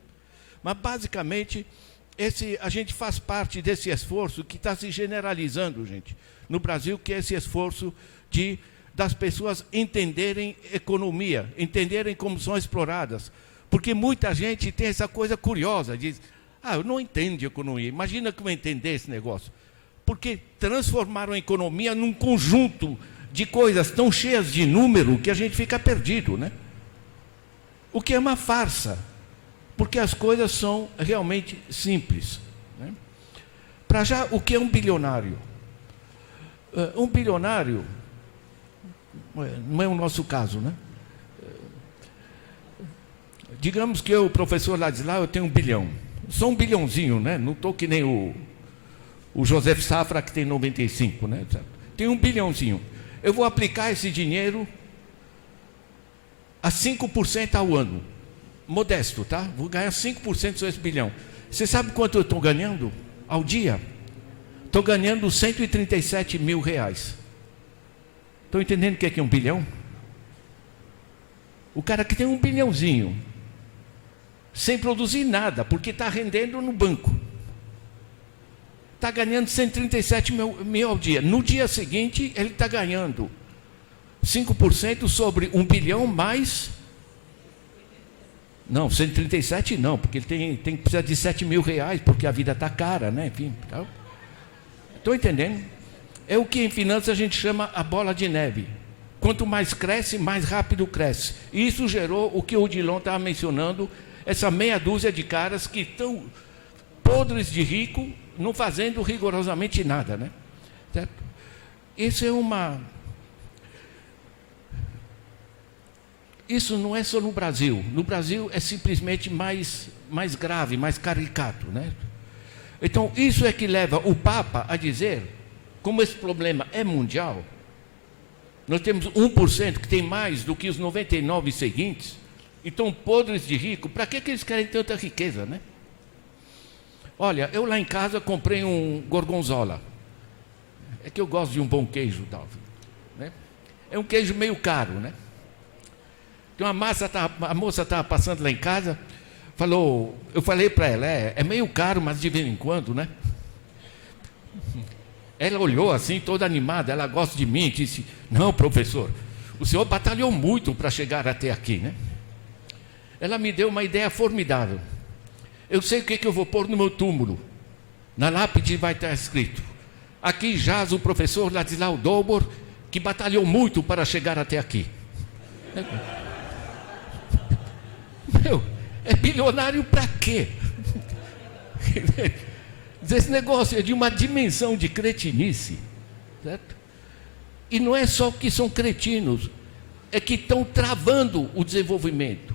Mas, basicamente, a gente faz parte desse esforço que está se generalizando, gente, no Brasil, que é esse esforço das pessoas entenderem economia, entenderem como são exploradas. Porque muita gente tem essa coisa curiosa, diz, eu não entendo de economia, imagina que eu entender esse negócio. Porque transformaram a economia num conjunto de coisas tão cheias de número que a gente fica perdido, né? O que é uma farsa, porque as coisas são realmente simples, né? Para já, o que é um bilionário? Um bilionário, não é o nosso caso, né? Digamos que eu, professor Ladislau, eu tenho 1 bilhão. Sou um bilhãozinho, né? Não estou que nem o Joseph Safra, que tem 95, né? Tem 1 bilhãozinho. Eu vou aplicar esse dinheiro a 5% ao ano. Modesto, tá? Vou ganhar 5% desse bilhão. Você sabe quanto eu estou ganhando ao dia? Estou ganhando R$137 mil. Estão entendendo o que é 1 bilhão? O cara que tem 1 bilhãozinho, sem produzir nada, porque está rendendo no banco, está ganhando 137 mil ao dia. No dia seguinte, ele está ganhando 5% sobre 1 bilhão mais... Não, 137 não, porque ele tem que precisar de 7 mil reais, porque a vida está cara, né? Enfim, tá? Estão entendendo? É o que em finanças a gente chama a bola de neve. Quanto mais cresce, mais rápido cresce. E isso gerou o que o Odilon estava mencionando, essa meia dúzia de caras que estão podres de rico, não fazendo rigorosamente nada, né? Certo? Isso não é só no Brasil. No Brasil é simplesmente mais grave, mais caricato, né? Então, isso é que leva o Papa a dizer, como esse problema é mundial, nós temos 1% que tem mais do que os 99 seguintes, então podres de rico, para que eles querem tanta riqueza, né? Olha, eu lá em casa comprei um gorgonzola. É que eu gosto de um bom queijo, tal, né? É um queijo meio caro, né? Então a moça estava passando lá em casa, eu falei para ela, é meio caro, mas de vez em quando, né? Ela olhou assim, toda animada, ela gosta de mim, disse, não, professor, o senhor batalhou muito para chegar até aqui, né? Ela me deu uma ideia formidável. Eu sei o que eu vou pôr no meu túmulo. Na lápide vai estar escrito, aqui jaz o professor Ladislau Dobor, que batalhou muito para chegar até aqui. É bilionário para quê? Esse negócio é de uma dimensão de cretinice, certo? E não é só que são cretinos, é que estão travando o desenvolvimento.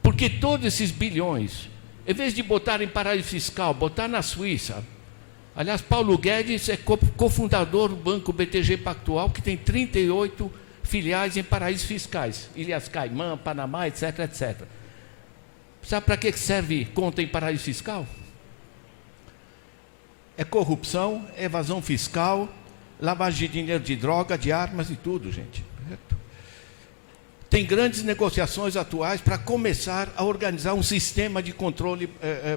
Porque todos esses bilhões, em vez de botar em paraíso fiscal, botar na Suíça. Aliás, Paulo Guedes é cofundador do Banco BTG Pactual, que tem 38 filiais em paraísos fiscais, Ilhas Caimã, Panamá, etc, etc. Sabe para que serve conta em paraíso fiscal? É corrupção, é evasão fiscal, lavagem de dinheiro, de droga, de armas e tudo, gente. Tem grandes negociações atuais para começar a organizar um sistema de controle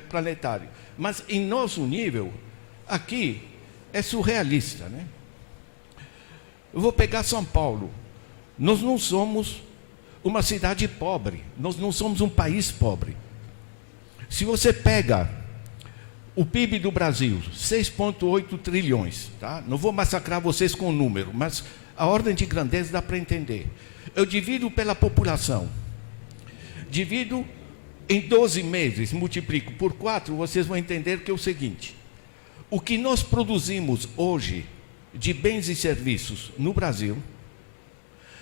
planetário. Mas, em nosso nível, aqui, é surrealista, né? Eu vou pegar São Paulo. Nós não somos uma cidade pobre, nós não somos um país pobre. Se você pega o PIB do Brasil, 6,8 trilhões, tá? Não vou massacrar vocês com o número, mas a ordem de grandeza dá para entender. Eu divido pela população, divido em 12 meses, multiplico por 4, vocês vão entender que é o seguinte: o que nós produzimos hoje de bens e serviços no Brasil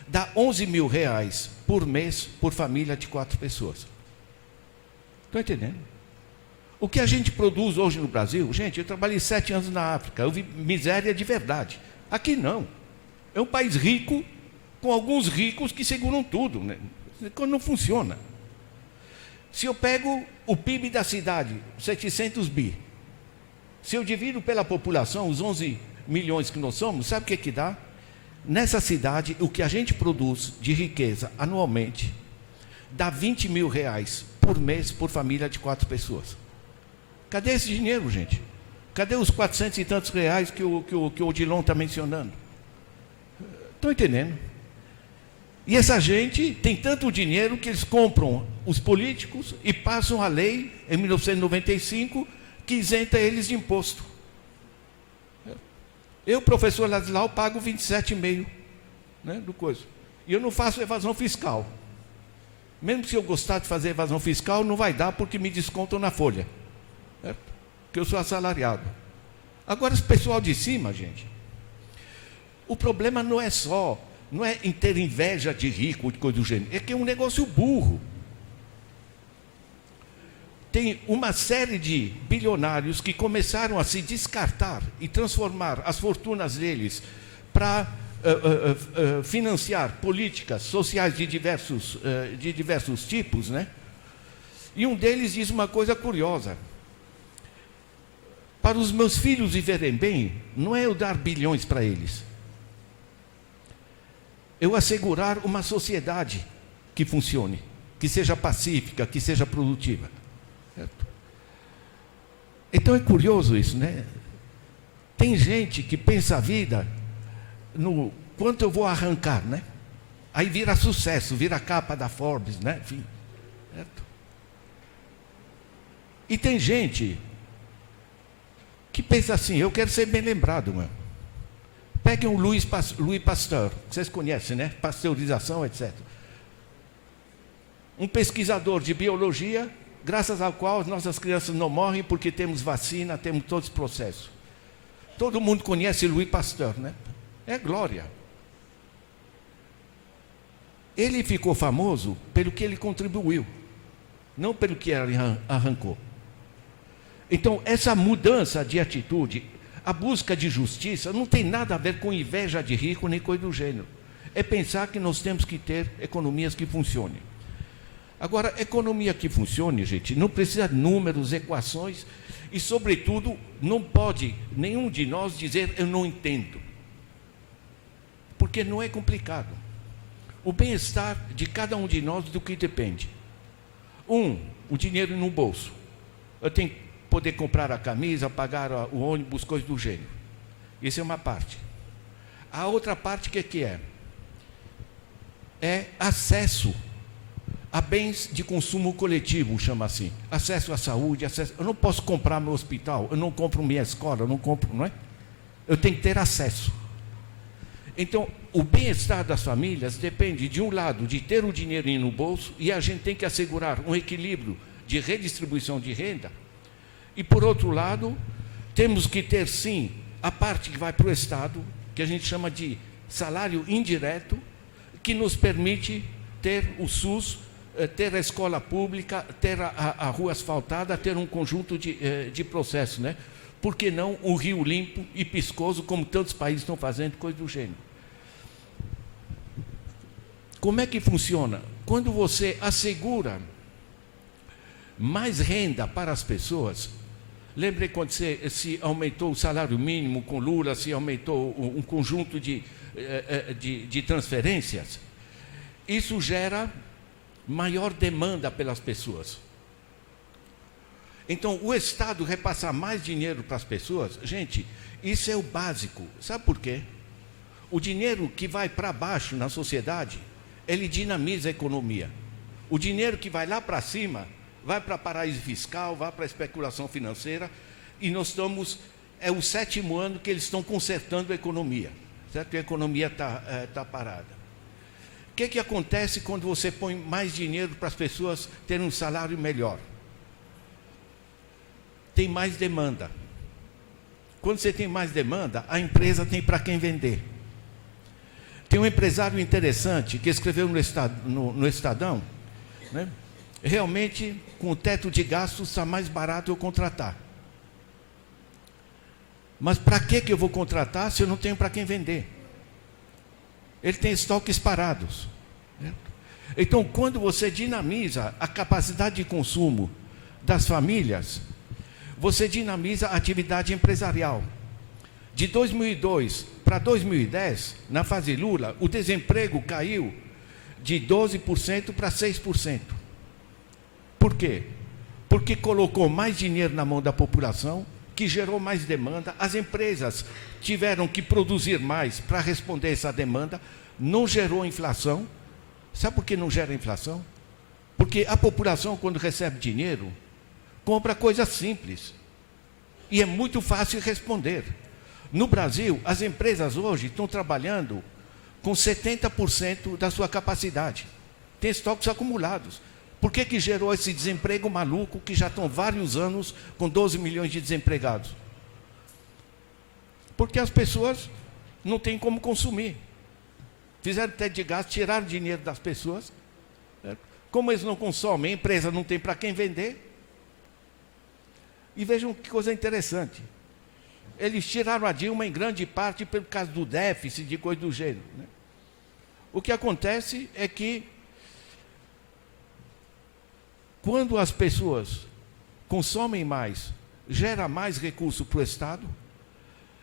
dá 11 mil reais por mês por família de 4 pessoas. Estão entendendo? O que a gente produz hoje no Brasil, gente, eu trabalhei 7 anos na África, eu vi miséria de verdade. Aqui não. É um país rico, com alguns ricos que seguram tudo, né? Não funciona. Se eu pego o PIB da cidade, 700 bi, se eu divido pela população, os 11 milhões que nós somos, sabe o que dá? Nessa cidade, o que a gente produz de riqueza anualmente, dá 20 mil reais por mês por família de 4 pessoas. Cadê esse dinheiro, gente? Cadê os 400 e tantos reais que o Odilon está mencionando? Estão entendendo? E essa gente tem tanto dinheiro que eles compram os políticos e passam a lei, em 1995, que isenta eles de imposto. Eu, professor Ladislau, pago 27,5, né, do coisa. E eu não faço evasão fiscal. Mesmo se eu gostar de fazer evasão fiscal, não vai dar porque me descontam na folha. Certo? Porque eu sou assalariado. Agora, esse pessoal de cima, gente, o problema não é em ter inveja de rico, de coisa do gênero, é que é um negócio burro. Tem uma série de bilionários que começaram a se descartar e transformar as fortunas deles para financiar políticas sociais de diversos tipos, né? E um deles diz uma coisa curiosa: para os meus filhos viverem bem, não é eu dar bilhões para eles, eu assegurar uma sociedade que funcione, que seja pacífica, que seja produtiva. Certo? Então é curioso isso, né? Tem gente que pensa a vida no quanto eu vou arrancar, né? Aí vira sucesso, vira capa da Forbes, né? Enfim, certo? E tem gente que pensa assim: eu quero ser bem lembrado, mano. Peguem o Louis Pasteur, que vocês conhecem, né? Pasteurização, etc. Um pesquisador de biologia, graças ao qual as nossas crianças não morrem porque temos vacina, temos todo esse processo. Todo mundo conhece Louis Pasteur, né? É glória. Ele ficou famoso pelo que ele contribuiu, não pelo que ele arrancou. Então, essa mudança de atitude, a busca de justiça, não tem nada a ver com inveja de rico nem coisa do gênero. É pensar que nós temos que ter economias que funcionem. Agora, economia que funcione, gente, não precisa de números, equações, e, sobretudo, não pode nenhum de nós dizer eu não entendo. Porque não é complicado. O bem-estar de cada um de nós do que depende. O dinheiro no bolso. Eu tenho que poder comprar a camisa, pagar o ônibus, coisas do gênero. Isso é uma parte. A outra parte, o que é? É acesso a bens de consumo coletivo, chama assim. Acesso à saúde, acesso. Eu não posso comprar meu hospital, eu não compro minha escola, eu não compro, não é? Eu tenho que ter acesso. Então, o bem-estar das famílias depende, de um lado, de ter o dinheiro no bolso, e a gente tem que assegurar um equilíbrio de redistribuição de renda. E, por outro lado, temos que ter, sim, a parte que vai para o Estado, que a gente chama de salário indireto, que nos permite ter o SUS, ter a escola pública, ter a rua asfaltada, ter um conjunto de processos, né? Por que não um rio limpo e piscoso, como tantos países estão fazendo, coisa do gênero? Como é que funciona? Quando você assegura mais renda para as pessoas, lembre quando se aumentou o salário mínimo com Lula, se aumentou um conjunto de transferências, isso gera maior demanda pelas pessoas. Então, o Estado repassar mais dinheiro para as pessoas, gente, isso é o básico. Sabe por quê? O dinheiro que vai para baixo na sociedade, ele dinamiza a economia. O dinheiro que vai lá para cima, vai para paraíso fiscal, vai para especulação financeira, e nós estamos, é o 7º ano que eles estão consertando a economia, certo? E a economia está parada. O que acontece quando você põe mais dinheiro para as pessoas terem um salário melhor? Tem mais demanda. Quando você tem mais demanda, a empresa tem para quem vender. Tem um empresário interessante que escreveu no Estadão, né? Realmente, com o teto de gastos, está mais barato eu contratar. Mas para que eu vou contratar se eu não tenho para quem vender? Ele tem estoques parados. Certo? Então, quando você dinamiza a capacidade de consumo das famílias, você dinamiza a atividade empresarial. De 2002 para 2010, na fase Lula, o desemprego caiu de 12% para 6%. Por quê? Porque colocou mais dinheiro na mão da população, que gerou mais demanda, as empresas tiveram que produzir mais para responder essa demanda, não gerou inflação. Sabe por que não gera inflação? Porque a população, quando recebe dinheiro, compra coisas simples. E é muito fácil responder. No Brasil, as empresas hoje estão trabalhando com 70% da sua capacidade. Tem estoques acumulados. Por que gerou esse desemprego maluco que já estão vários anos com 12 milhões de desempregados? Porque as pessoas não têm como consumir. Fizeram teto de gasto, tiraram dinheiro das pessoas. Certo? Como eles não consomem, a empresa não tem para quem vender. E vejam que coisa interessante. Eles tiraram a Dilma em grande parte por causa do déficit, de coisa do gênero, né? O que acontece é que quando as pessoas consomem mais, gera mais recurso para o Estado,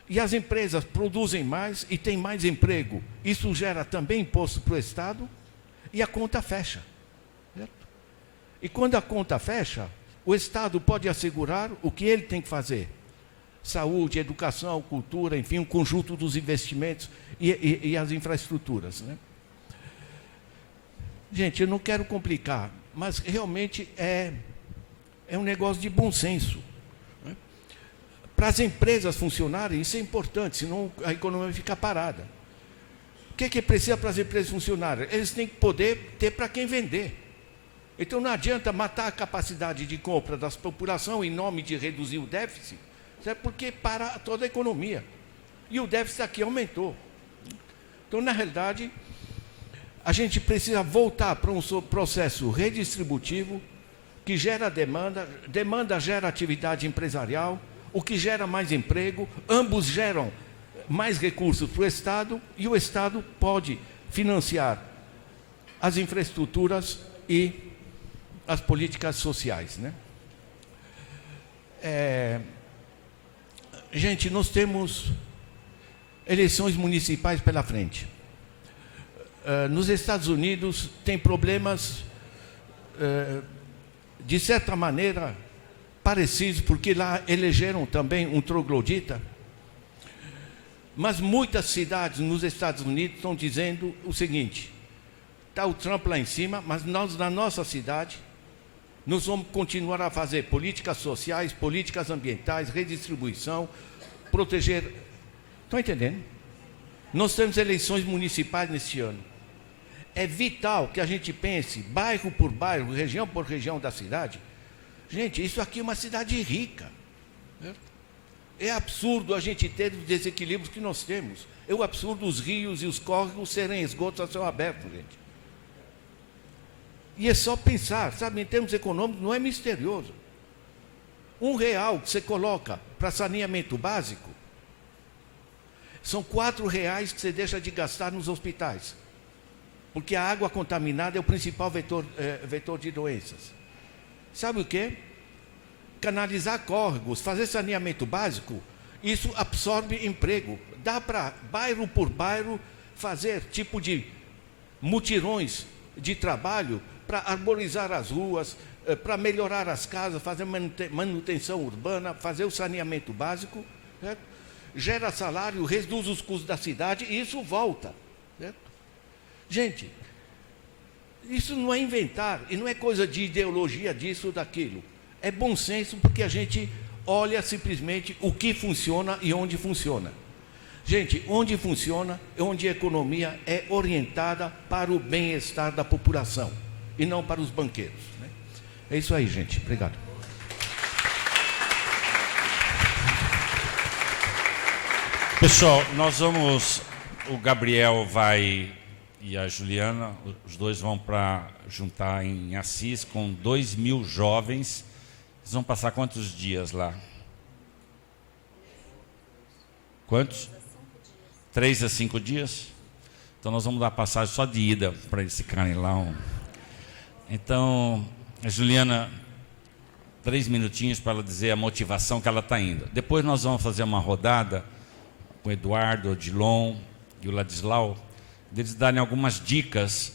e as empresas produzem mais e têm mais emprego, isso gera também imposto para o Estado, e a conta fecha. Certo? E quando a conta fecha, o Estado pode assegurar o que ele tem que fazer. Saúde, educação, cultura, enfim, um conjunto dos investimentos e as infraestruturas, né? Gente, eu não quero complicar, mas realmente é um negócio de bom senso. Né? Para as empresas funcionarem, isso é importante, senão a economia fica parada. O que precisa para as empresas funcionarem? Eles têm que poder ter para quem vender. Então não adianta matar a capacidade de compra da população em nome de reduzir o déficit, certo? Porque para toda a economia. E o déficit aqui aumentou. Então, na realidade, a gente precisa voltar para um processo redistributivo que gera demanda, demanda gera atividade empresarial, o que gera mais emprego, ambos geram mais recursos para o Estado e o Estado pode financiar as infraestruturas e as políticas sociais, né? Gente, nós temos eleições municipais pela frente. Nos Estados Unidos tem problemas, de certa maneira, parecidos, porque lá elegeram também um troglodita. Mas muitas cidades nos Estados Unidos estão dizendo o seguinte: está o Trump lá em cima, mas nós, na nossa cidade, nós vamos continuar a fazer políticas sociais, políticas ambientais, redistribuição, proteger. Estão entendendo? Nós temos eleições municipais neste ano. É vital que a gente pense, bairro por bairro, região por região da cidade, Gente, isso aqui é uma cidade rica. É absurdo a gente ter os desequilíbrios que nós temos. É o absurdo os rios e os córregos serem esgotos a céu aberto, gente. E é só pensar, sabe, em termos econômicos, não é misterioso. R$1 que você coloca para saneamento básico, são R$4 que você deixa de gastar nos hospitais. Porque a água contaminada é o principal vetor de doenças. Sabe o quê? Canalizar córregos, fazer saneamento básico, isso absorve emprego. Dá para, bairro por bairro, fazer tipo de mutirões de trabalho para arborizar as ruas, para melhorar as casas, fazer manutenção urbana, fazer o saneamento básico, certo? Gera salário, reduz os custos da cidade e isso volta. Certo? Gente, isso não é inventar, e não é coisa de ideologia disso ou daquilo. É bom senso porque a gente olha simplesmente o que funciona e onde funciona. Gente, onde funciona é onde a economia é orientada para o bem-estar da população e não para os banqueiros. Né? É isso aí, gente. Obrigado. Pessoal, nós vamos... O Gabriel vai e a Juliana, os dois vão para juntar em Assis com 2.000 jovens. Eles vão passar quantos dias lá? Quantos? 3 a 5 dias? Então nós vamos dar passagem só de ida para eles ficarem lá. Então, a Juliana, 3 minutinhos para ela dizer a motivação que ela está indo. Depois nós vamos fazer uma rodada com o Eduardo, o Odilon e o Ladislau, deles darem algumas dicas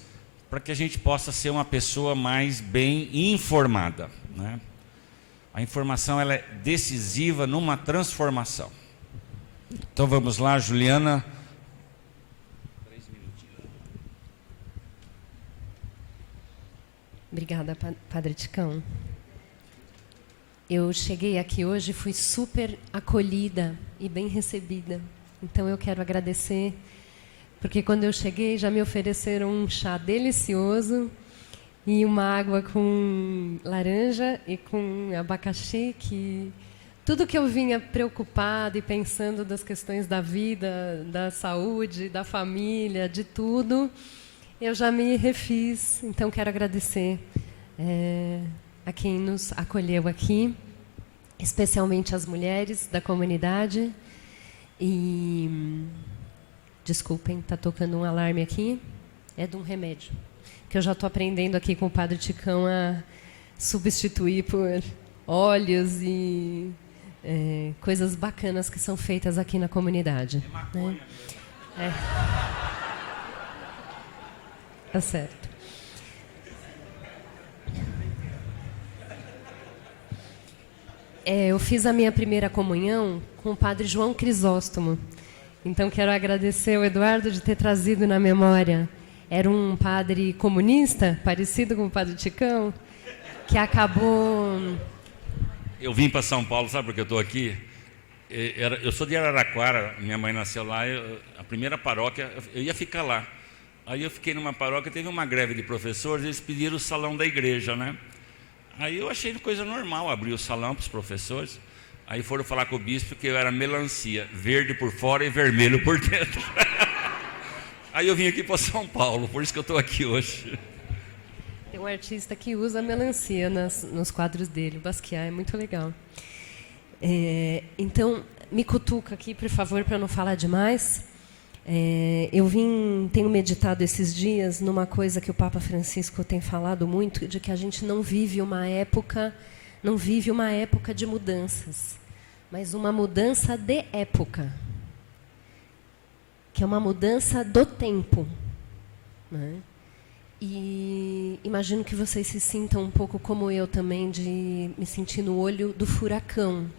para que a gente possa ser uma pessoa mais bem informada, né? A informação ela é decisiva numa transformação. Então vamos lá, Juliana. 3 minutinhos. Obrigada, Padre Ticão. Eu cheguei aqui hoje e fui super acolhida e bem recebida. Então eu quero agradecer, porque quando eu cheguei já me ofereceram um chá delicioso e uma água com laranja e com abacaxi, que tudo que eu vinha preocupada e pensando das questões da vida, da saúde, da família, de tudo, eu já me refiz. Então quero agradecer a quem nos acolheu aqui, especialmente as mulheres da comunidade. E desculpem, está tocando um alarme aqui, é de um remédio que eu já estou aprendendo aqui com o Padre Ticão a substituir por óleos e coisas bacanas que são feitas aqui na comunidade. Né? Tá certo. Eu fiz a minha primeira comunhão com o Padre João Crisóstomo. Então, quero agradecer ao Eduardo de ter trazido na memória. Era um padre comunista, parecido com o Padre Ticão, que acabou... Eu vim para São Paulo, sabe por que eu estou aqui? Eu sou de Araraquara, minha mãe nasceu lá, a primeira paróquia, eu ia ficar lá. Aí eu fiquei numa paróquia, teve uma greve de professores, eles pediram o salão da igreja, né? Aí eu achei coisa normal abrir o salão para os professores. Aí foram falar com o bispo que eu era melancia, verde por fora e vermelho por dentro. Aí eu vim aqui para São Paulo, por isso que eu estou aqui hoje. Tem um artista que usa melancia nos quadros dele, o Basquiat, é muito legal. Então, me cutuca aqui, por favor, para não falar demais. Eu tenho meditado esses dias numa coisa que o Papa Francisco tem falado muito, de que a gente não vive uma época de mudanças, mas uma mudança de época, que é uma mudança do tempo, né? E imagino que vocês se sintam um pouco como eu também, de me sentir no olho do furacão,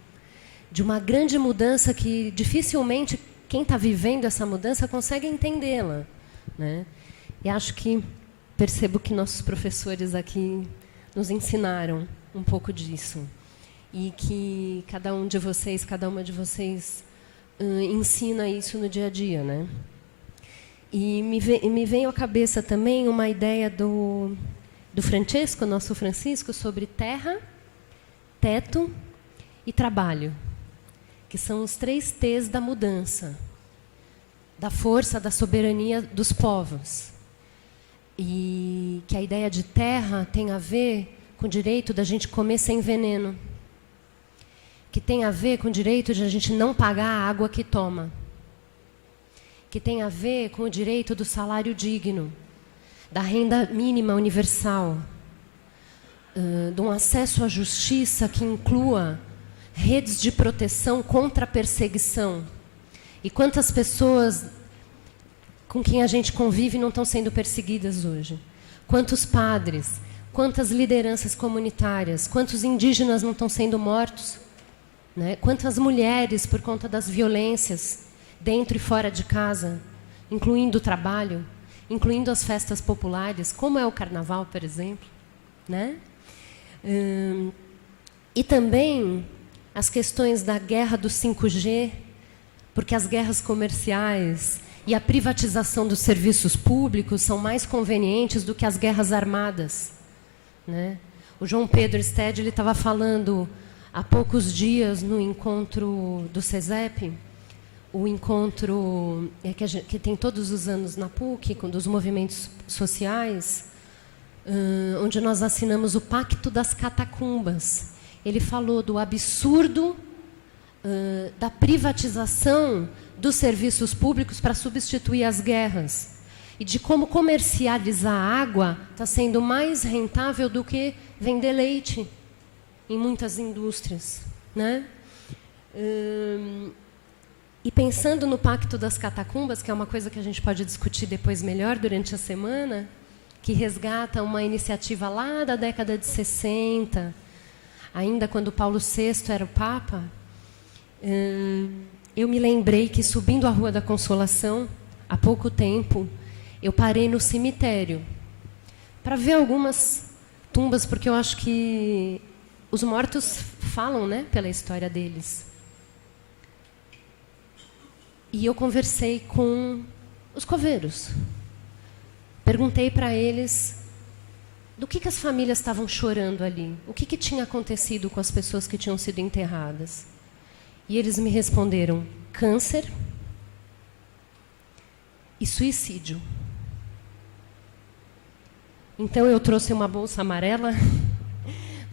de uma grande mudança que dificilmente quem está vivendo essa mudança consegue entendê-la, né? E acho que percebo que nossos professores aqui nos ensinaram um pouco disso. E que cada uma de vocês ensina isso no dia a dia, né? E me veio à cabeça também uma ideia do Francesco, nosso Francisco, sobre terra, teto e trabalho, que são os 3 T's da mudança, da força, da soberania dos povos. E que a ideia de terra tem a ver com o direito da gente comer sem veneno, que tem a ver com o direito de a gente não pagar a água que toma, que tem a ver com o direito do salário digno, da renda mínima universal, de um acesso à justiça que inclua redes de proteção contra a perseguição. E quantas pessoas com quem a gente convive não estão sendo perseguidas hoje? Quantos padres, quantas lideranças comunitárias, quantos indígenas não estão sendo mortos? Né? Quantas mulheres, por conta das violências, dentro e fora de casa, incluindo o trabalho, incluindo as festas populares, como é o carnaval, por exemplo, né? E também as questões da guerra do 5G, porque as guerras comerciais e a privatização dos serviços públicos são mais convenientes do que as guerras armadas, né? O João Pedro Stede, ele estava falando há poucos dias no encontro do CESEP, o encontro que tem todos os anos na PUC, dos movimentos sociais, onde nós assinamos o Pacto das Catacumbas. Ele falou do absurdo da privatização dos serviços públicos para substituir as guerras e de como comercializar a água está sendo mais rentável do que vender leite em muitas indústrias, né? E pensando no Pacto das Catacumbas, que é uma coisa que a gente pode discutir depois melhor durante a semana, que resgata uma iniciativa lá da década de 60, ainda quando Paulo VI era o Papa, eu me lembrei que, subindo a Rua da Consolação, há pouco tempo, eu parei no cemitério para ver algumas tumbas, porque eu acho que os mortos falam, né, pela história deles. E eu conversei com os coveiros. Perguntei para eles do que as famílias estavam chorando ali, o que tinha acontecido com as pessoas que tinham sido enterradas. E eles me responderam: câncer e suicídio. Então eu trouxe uma bolsa amarela,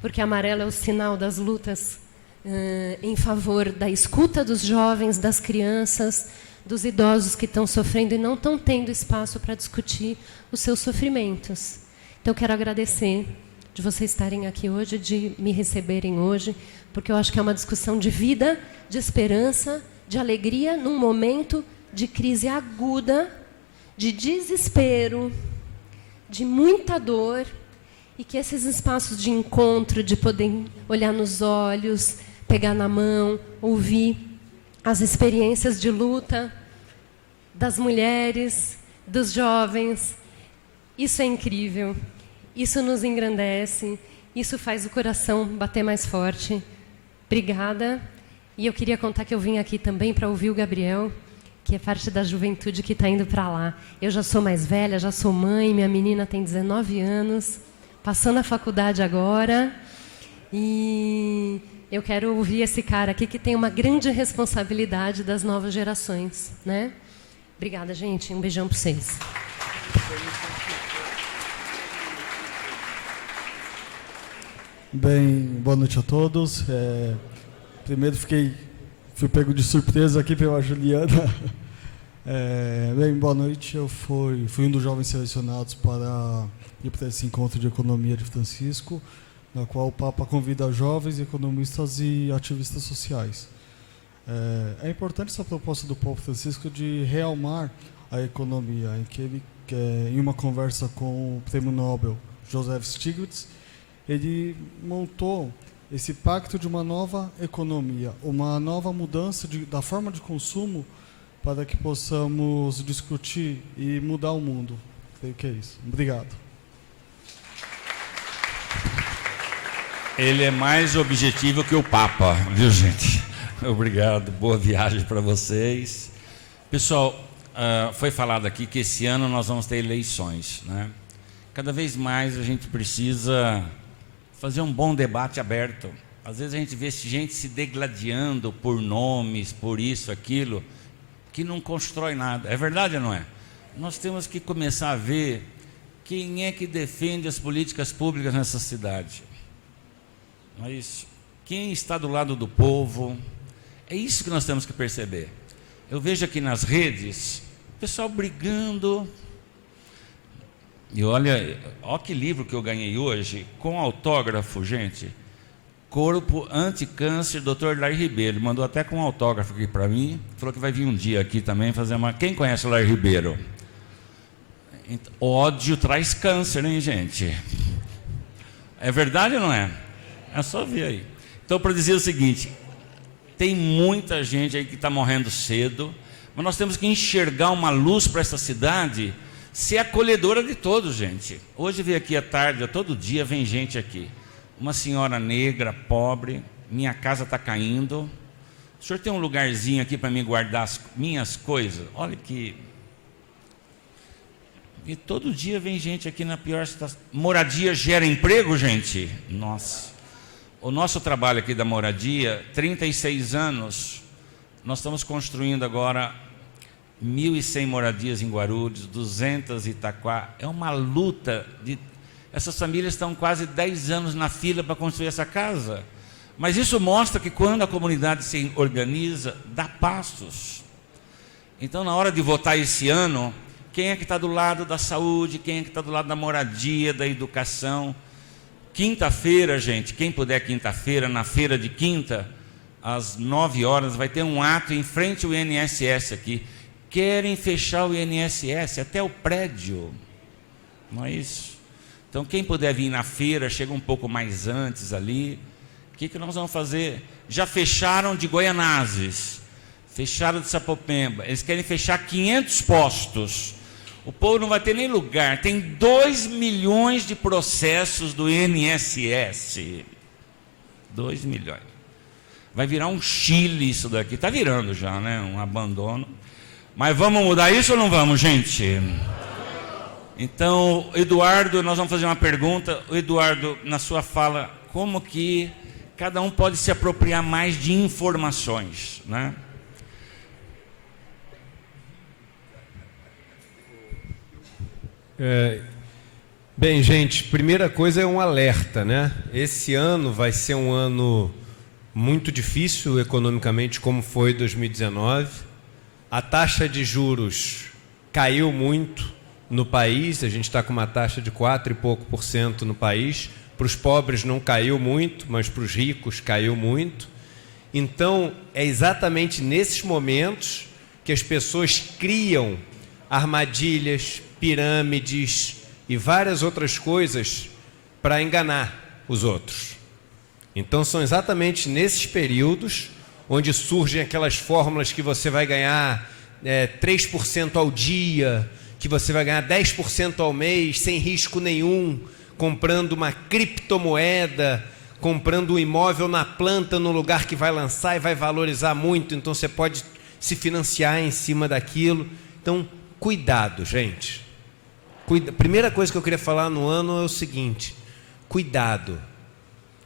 porque amarelo é o sinal das lutas em favor da escuta dos jovens, das crianças, dos idosos que estão sofrendo e não estão tendo espaço para discutir os seus sofrimentos. Então, eu quero agradecer de vocês estarem aqui hoje, de me receberem hoje, porque eu acho que é uma discussão de vida, de esperança, de alegria, num momento de crise aguda, de desespero, de muita dor, e que esses espaços de encontro, de poder olhar nos olhos, pegar na mão, ouvir as experiências de luta das mulheres, dos jovens, isso é incrível, isso nos engrandece, isso faz o coração bater mais forte. Obrigada. E eu queria contar que eu vim aqui também para ouvir o Gabriel, que é parte da juventude que está indo para lá. Eu já sou mais velha, já sou mãe, minha menina tem 19 anos, passando a faculdade agora, e eu quero ouvir esse cara aqui que tem uma grande responsabilidade das novas gerações, né? Obrigada, gente. Um beijão para vocês. Bem, boa noite a todos. Primeiro fui pego de surpresa aqui pela Juliana. Bem, boa noite. Eu fui um dos jovens selecionados para ir para esse encontro de economia de Francisco, na qual o Papa convida jovens, economistas e ativistas sociais. É importante essa proposta do Papa Francisco de realmar a economia, em que ele, em uma conversa com o Prêmio Nobel Joseph Stiglitz, ele montou esse pacto de uma nova economia, uma nova mudança da forma de consumo para que possamos discutir e mudar o mundo. Creio que é isso. Obrigado. Ele é mais objetivo que o Papa, viu, gente? Obrigado, boa viagem para vocês. Pessoal, foi falado aqui que esse ano nós vamos ter eleições, né? Cada vez mais a gente precisa fazer um bom debate aberto, Às vezes a gente vê gente se degladiando por nomes, por isso, aquilo, que não constrói nada. É verdade ou não é? Nós temos que começar a ver quem é que defende as políticas públicas nessa cidade. Mas quem está do lado do povo, é isso que nós temos que perceber. Eu vejo aqui nas redes, o pessoal brigando. E olha que livro que eu ganhei hoje, com autógrafo, gente. Corpo Anticâncer, Dr. Larry Ribeiro. Ele mandou até com um autógrafo aqui para mim. Falou que vai vir um dia aqui também fazer uma... Quem conhece o Larry Ribeiro? Ódio traz câncer, hein, gente? É verdade ou não é? É só ver aí. Então, para dizer o seguinte, tem muita gente aí que está morrendo cedo, mas nós temos que enxergar uma luz para essa cidade, ser acolhedora de todos, gente. Hoje veio aqui à tarde, todo dia vem gente aqui. Uma senhora negra, pobre, minha casa está caindo. O senhor tem um lugarzinho aqui para mim guardar as minhas coisas? Olha que... E todo dia vem gente aqui na pior situação. Moradia gera emprego, gente? Nossa. O nosso trabalho aqui da moradia, 36 anos, nós estamos construindo agora 1.100 moradias em Guarulhos, 200 em Itaquá. É uma luta de... Essas famílias estão quase 10 anos na fila para construir essa casa. Mas isso mostra que quando a comunidade se organiza, dá passos. Então, na hora de votar esse ano, quem é que está do lado da saúde, quem é que está do lado da moradia, da educação? Quinta-feira, gente, quem puder quinta-feira, na feira de quinta, às 9 horas, vai ter um ato em frente ao INSS aqui. Querem fechar o INSS, até o prédio. Não é isso? Então, quem puder vir na feira, chega um pouco mais antes ali. O que nós vamos fazer? Já fecharam de Goianazes, fecharam de Sapopemba. Eles querem fechar 500 postos. O povo não vai ter nem lugar. Tem 2 milhões de processos do INSS. 2 milhões. Vai virar um Chile isso daqui. Está virando já, né? Um abandono. Mas vamos mudar isso ou não vamos, gente? Então, Eduardo, nós vamos fazer uma pergunta. O Eduardo, na sua fala, como que cada um pode se apropriar mais de informações, né? Bem, gente, primeira coisa é um alerta, né? Esse ano vai ser um ano muito difícil economicamente, como foi 2019. A taxa de juros caiu muito no país, a gente está com uma taxa de 4 e pouco por cento no país. Para os pobres não caiu muito, mas para os ricos caiu muito. Então, é exatamente nesses momentos que as pessoas criam armadilhas, pirâmides e várias outras coisas para enganar os outros. Então, são exatamente nesses períodos onde surgem aquelas fórmulas que você vai ganhar 3% ao dia, que você vai ganhar 10% ao mês, sem risco nenhum, comprando uma criptomoeda, comprando um imóvel na planta, no lugar que vai lançar e vai valorizar muito, então você pode se financiar em cima daquilo. Então, cuidado, gente. Primeira coisa que eu queria falar no ano é o seguinte: cuidado.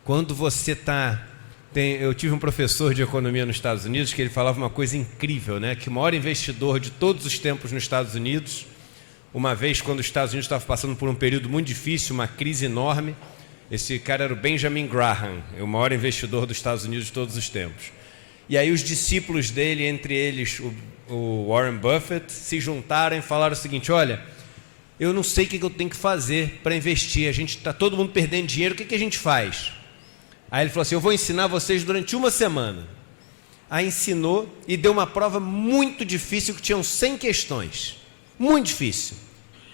Quando você está... Eu tive um professor de economia nos Estados Unidos que ele falava uma coisa incrível, né? Que o maior investidor de todos os tempos nos Estados Unidos, uma vez quando os Estados Unidos estavam passando por um período muito difícil, uma crise enorme, esse cara era o Benjamin Graham, o maior investidor dos Estados Unidos de todos os tempos. E aí os discípulos dele, entre eles o Warren Buffett, se juntaram e falaram o seguinte: olha, eu não sei o que eu tenho que fazer para investir, a gente está todo mundo perdendo dinheiro, o que a gente faz? Aí ele falou assim: eu vou ensinar vocês durante uma semana. Aí ensinou e deu uma prova muito difícil, que tinham 100 questões, muito difícil,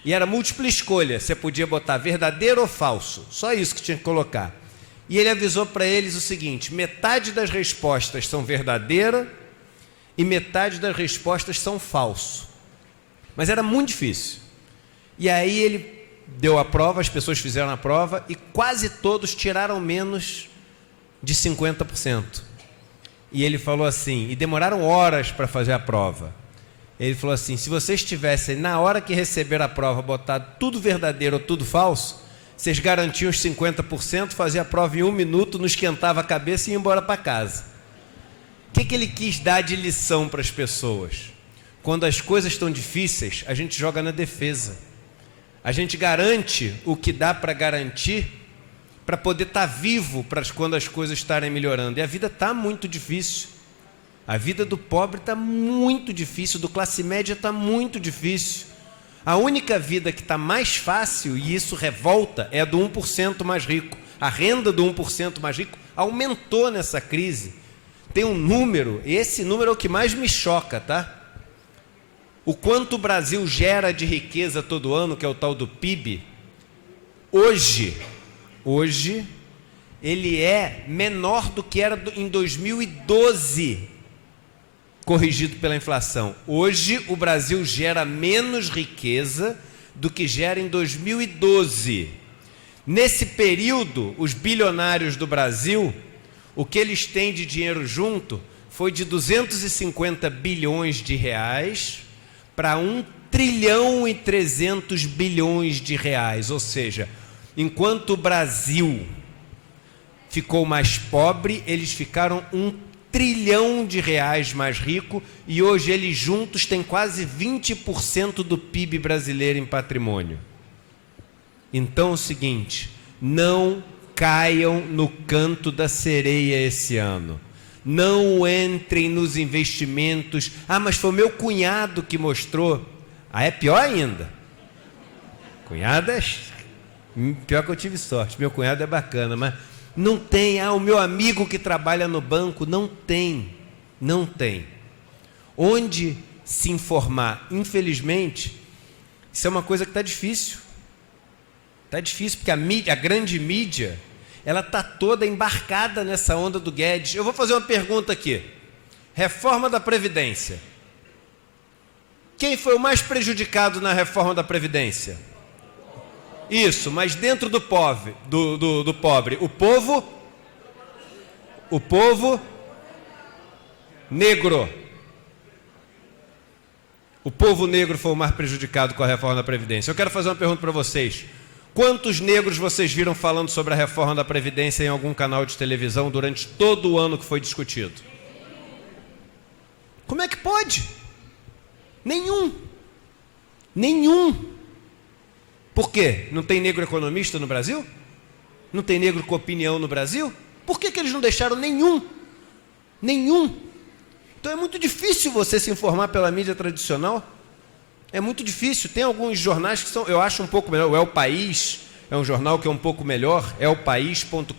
e era múltipla escolha, você podia botar verdadeiro ou falso, só isso que tinha que colocar. E ele avisou para eles o seguinte: metade das respostas são verdadeira e metade das respostas são falso. Mas era muito difícil. E aí ele deu a prova, as pessoas fizeram a prova e quase todos tiraram menos de 50%. E ele falou assim, e demoraram horas para fazer a prova. Ele falou assim: se vocês tivessem, na hora que receber a prova, botado tudo verdadeiro ou tudo falso, Vocês garantiam os 50%, fazia a prova em 1 minuto, não esquentava a cabeça e ia embora para casa. O que ele quis dar de lição para as pessoas? Quando as coisas estão difíceis, a gente joga na defesa. A gente garante o que dá para garantir para poder estar vivo para quando as coisas estarem melhorando. E a vida está muito difícil. A vida do pobre está muito difícil, do classe média está muito difícil. A única vida que está mais fácil, e isso revolta, é a do 1% mais rico. A renda do 1% mais rico aumentou nessa crise. Tem um número, e esse número é o que mais me choca, tá? O quanto o Brasil gera de riqueza todo ano, que é o tal do PIB, hoje, ele é menor do que era em 2012, corrigido pela inflação. Hoje, o Brasil gera menos riqueza do que gera em 2012. Nesse período, os bilionários do Brasil, o que eles têm de dinheiro junto foi de 250 bilhões de reais para 1 trilhão e 300 bilhões de reais. Ou seja, enquanto o Brasil ficou mais pobre, eles ficaram 1 trilhão de reais mais rico, e hoje eles juntos têm quase 20% do PIB brasileiro em patrimônio. Então é o seguinte, não caiam no canto da sereia esse ano. Não entrem nos investimentos. Ah, mas foi o meu cunhado que mostrou. Ah, é pior ainda. Cunhado é pior, que eu tive sorte. Meu cunhado é bacana, mas não tem. Ah, o meu amigo que trabalha no banco. Não tem. Não tem. Onde se informar? Infelizmente, isso é uma coisa que está difícil. Está difícil porque a grande mídia, ela está toda embarcada nessa onda do Guedes. Eu vou fazer uma pergunta aqui. Reforma da Previdência. Quem foi o mais prejudicado na reforma da Previdência? Isso, mas dentro do pobre, do pobre, o povo negro. O povo negro foi o mais prejudicado com a reforma da Previdência. Eu quero fazer uma pergunta para vocês. Quantos negros vocês viram falando sobre a reforma da Previdência em algum canal de televisão durante todo o ano que foi discutido? Como é que pode? Nenhum. Por quê? Não tem negro economista no Brasil? Não tem negro com opinião no Brasil? Por que eles não deixaram nenhum? Então é muito difícil você se informar pela mídia tradicional. É muito difícil. Tem alguns jornais que são, eu acho, um pouco melhor. O El País é um jornal que é um pouco melhor. elpaís.com.br.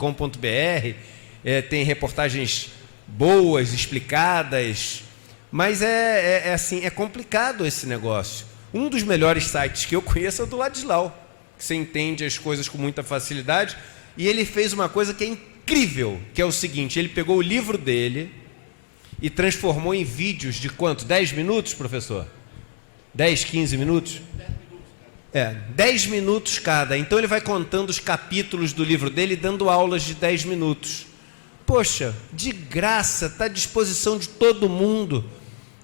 Tem reportagens boas, explicadas. Mas assim, é complicado esse negócio. Um dos melhores sites que eu conheço é o do Ladislau, que você entende as coisas com muita facilidade. E ele fez uma coisa que é incrível, que é o seguinte: ele pegou o livro dele e transformou em vídeos de quanto? 10 minutos, professor? 10, 15 minutos? 10 minutos cada. Então ele vai contando os capítulos do livro dele e dando aulas de 10 minutos. Poxa, de graça, está à disposição de todo mundo.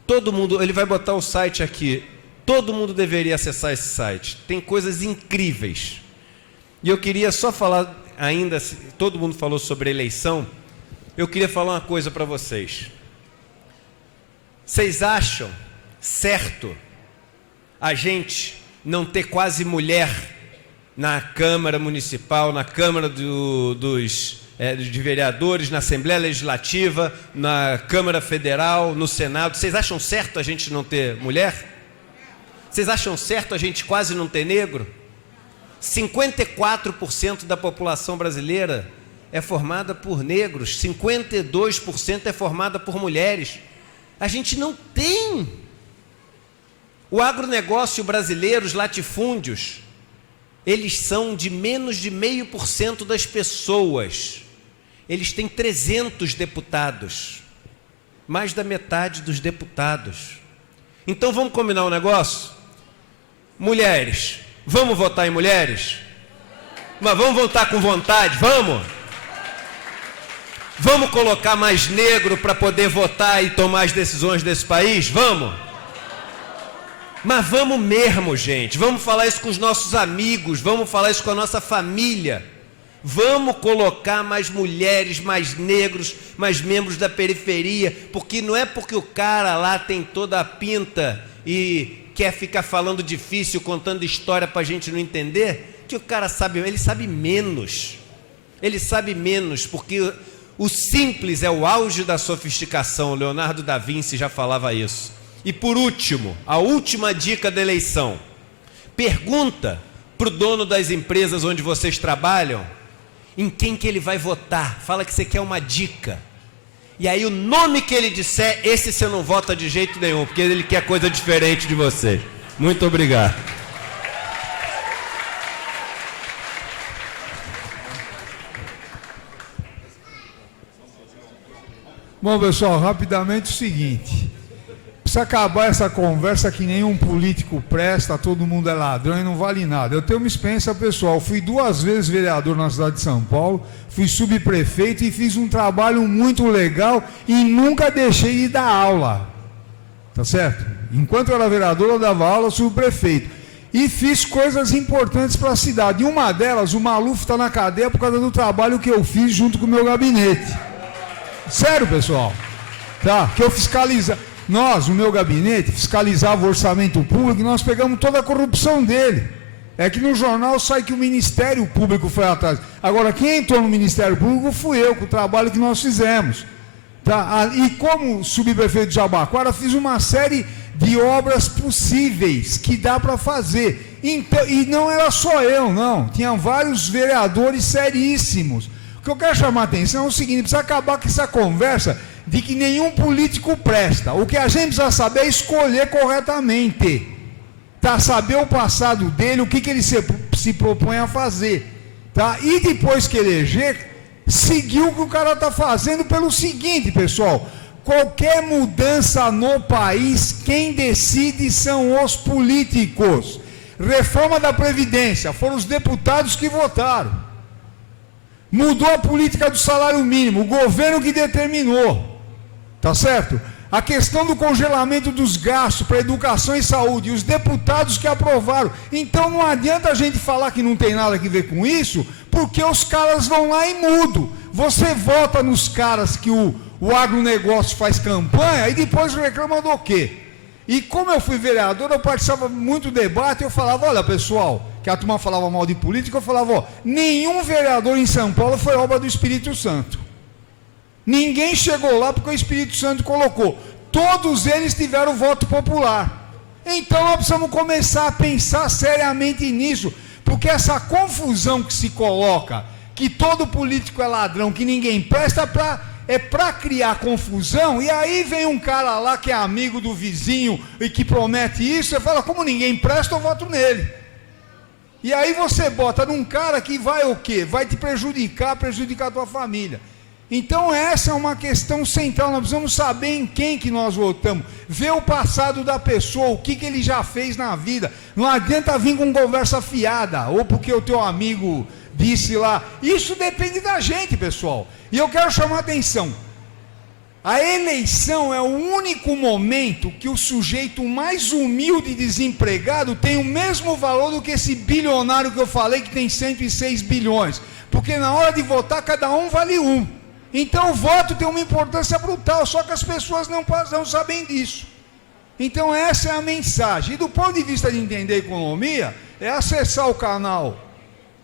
Todo mundo, ele vai botar o site aqui. Todo mundo deveria acessar esse site. Tem coisas incríveis. E eu queria só falar ainda, todo mundo falou sobre eleição, eu queria falar uma coisa para vocês. Vocês acham certo a gente não ter quase mulher na Câmara Municipal, na Câmara de Vereadores, na Assembleia Legislativa, na Câmara Federal, no Senado? Vocês acham certo a gente não ter mulher? Vocês acham certo a gente quase não ter negro? 54% da população brasileira é formada por negros, 52% é formada por mulheres. A gente não tem. O agronegócio brasileiro, os latifúndios, eles são de menos de 0,5% das pessoas. Eles têm 300 deputados, mais da metade dos deputados. Então vamos combinar um negócio? Mulheres, vamos votar em mulheres? Mas vamos votar com vontade, vamos? Vamos colocar mais negro para poder votar e tomar as decisões desse país? Vamos? Mas vamos mesmo, gente. Vamos falar isso com os nossos amigos, vamos falar isso com a nossa família. Vamos colocar mais mulheres, mais negros, mais membros da periferia, porque não é porque o cara lá tem toda a pinta e quer ficar falando difícil, contando história para a gente não entender, que o cara sabe, ele sabe menos. Ele sabe menos, porque o simples é o auge da sofisticação. Leonardo da Vinci já falava isso. E por último, a última dica da eleição. Pergunta para o dono das empresas onde vocês trabalham em quem que ele vai votar. Fala que você quer uma dica. E aí o nome que ele disser, esse você não vota de jeito nenhum, porque ele quer coisa diferente de você. Muito obrigado. Bom, pessoal, rapidamente o seguinte. Precisa acabar essa conversa que nenhum político presta, todo mundo é ladrão e não vale nada. Eu tenho uma experiência pessoal, fui 2 vezes vereador na cidade de São Paulo, fui subprefeito e fiz um trabalho muito legal e nunca deixei de dar aula. Tá certo? Enquanto eu era vereador, eu dava aula, subprefeito. E fiz coisas importantes para a cidade. E uma delas, o Maluf está na cadeia por causa do trabalho que eu fiz junto com o meu gabinete. Sério, pessoal. Tá? Que eu fiscalizava. Nós, o meu gabinete, fiscalizava o orçamento público e nós pegamos toda a corrupção dele. É que no jornal sai que o Ministério Público foi atrás. Agora, quem entrou no Ministério Público fui eu, com o trabalho que nós fizemos. Tá? E como subprefeito de Jabaquara, fiz uma série de obras possíveis que dá para fazer. Então, e não era só eu, não. Tinha vários vereadores seríssimos. O que eu quero chamar a atenção é o seguinte, precisa acabar com essa conversa de que nenhum político presta. O que a gente precisa saber é escolher corretamente. Tá? Saber o passado dele, o que ele se propõe a fazer. Tá? E depois que eleger, seguir o que o cara está fazendo pelo seguinte, pessoal. Qualquer mudança no país, quem decide são os políticos. Reforma da Previdência, foram os deputados que votaram. Mudou a política do salário mínimo, o governo que determinou. Tá certo? A questão do congelamento dos gastos para educação e saúde, os deputados que aprovaram. Então não adianta a gente falar que não tem nada a ver com isso, porque os caras vão lá e mudam. Você vota nos caras que o agronegócio faz campanha e depois reclama do quê? E como eu fui vereador, eu participava muito do debate, eu falava, olha pessoal, que a turma falava mal de política, eu falava, ó, nenhum vereador em São Paulo foi obra do Espírito Santo. Ninguém chegou lá porque o Espírito Santo colocou. Todos eles tiveram voto popular. Então nós precisamos começar a pensar seriamente nisso, porque essa confusão que se coloca, que todo político é ladrão, que ninguém presta, é para criar confusão, e aí vem um cara lá que é amigo do vizinho e que promete isso, você fala, como ninguém presta, eu voto nele. E aí você bota num cara que vai o quê? Vai te prejudicar a tua família. Então essa é uma questão central, nós precisamos saber em quem que nós votamos, ver o passado da pessoa, o que ele já fez na vida. Não adianta vir com conversa fiada, ou porque o teu amigo disse lá. Isso depende da gente, pessoal. E eu quero chamar a atenção. A eleição é o único momento que o sujeito mais humilde e desempregado tem o mesmo valor do que esse bilionário que eu falei, que tem 106 bilhões. Porque na hora de votar, cada um vale um. Então o voto tem uma importância brutal, só que as pessoas não sabem disso. Então essa é a mensagem. E do ponto de vista de entender economia, é acessar o canal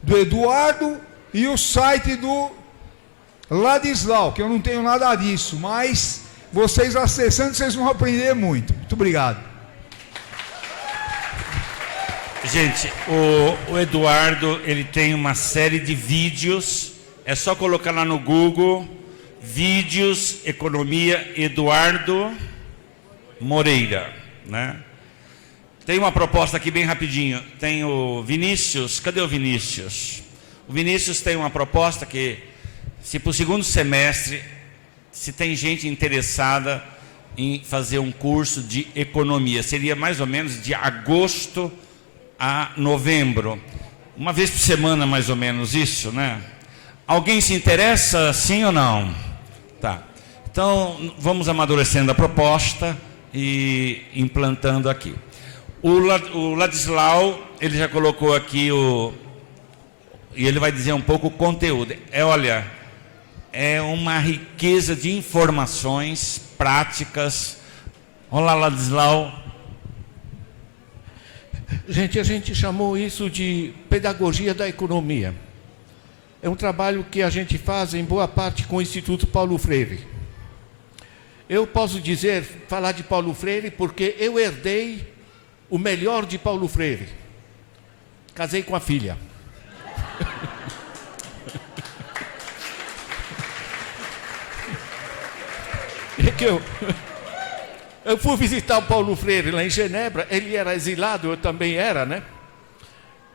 do Eduardo e o site do Ladislau, que eu não tenho nada disso, mas vocês acessando, vocês vão aprender muito. Muito obrigado. Gente, o Eduardo, ele tem uma série de vídeos, é só colocar lá no Google, vídeos, economia, Eduardo Moreira, né? Tem uma proposta aqui bem rapidinho, tem o Vinícius, cadê o Vinícius? O Vinícius tem uma proposta que, se para o segundo semestre, se tem gente interessada em fazer um curso de economia, seria mais ou menos de agosto a novembro, uma vez por semana mais ou menos isso, né? Alguém se interessa, sim ou não? Tá. Então, vamos amadurecendo a proposta e implantando aqui. O Ladislau, ele já colocou aqui e ele vai dizer um pouco o conteúdo. Olha, é uma riqueza de informações práticas. Olá, Ladislau. Gente, a gente chamou isso de pedagogia da economia. É um trabalho que a gente faz em boa parte com o Instituto Paulo Freire. Eu posso falar de Paulo Freire porque eu herdei o melhor de Paulo Freire. Casei com a filha. É que eu fui visitar o Paulo Freire lá em Genebra, ele era exilado, eu também era, né?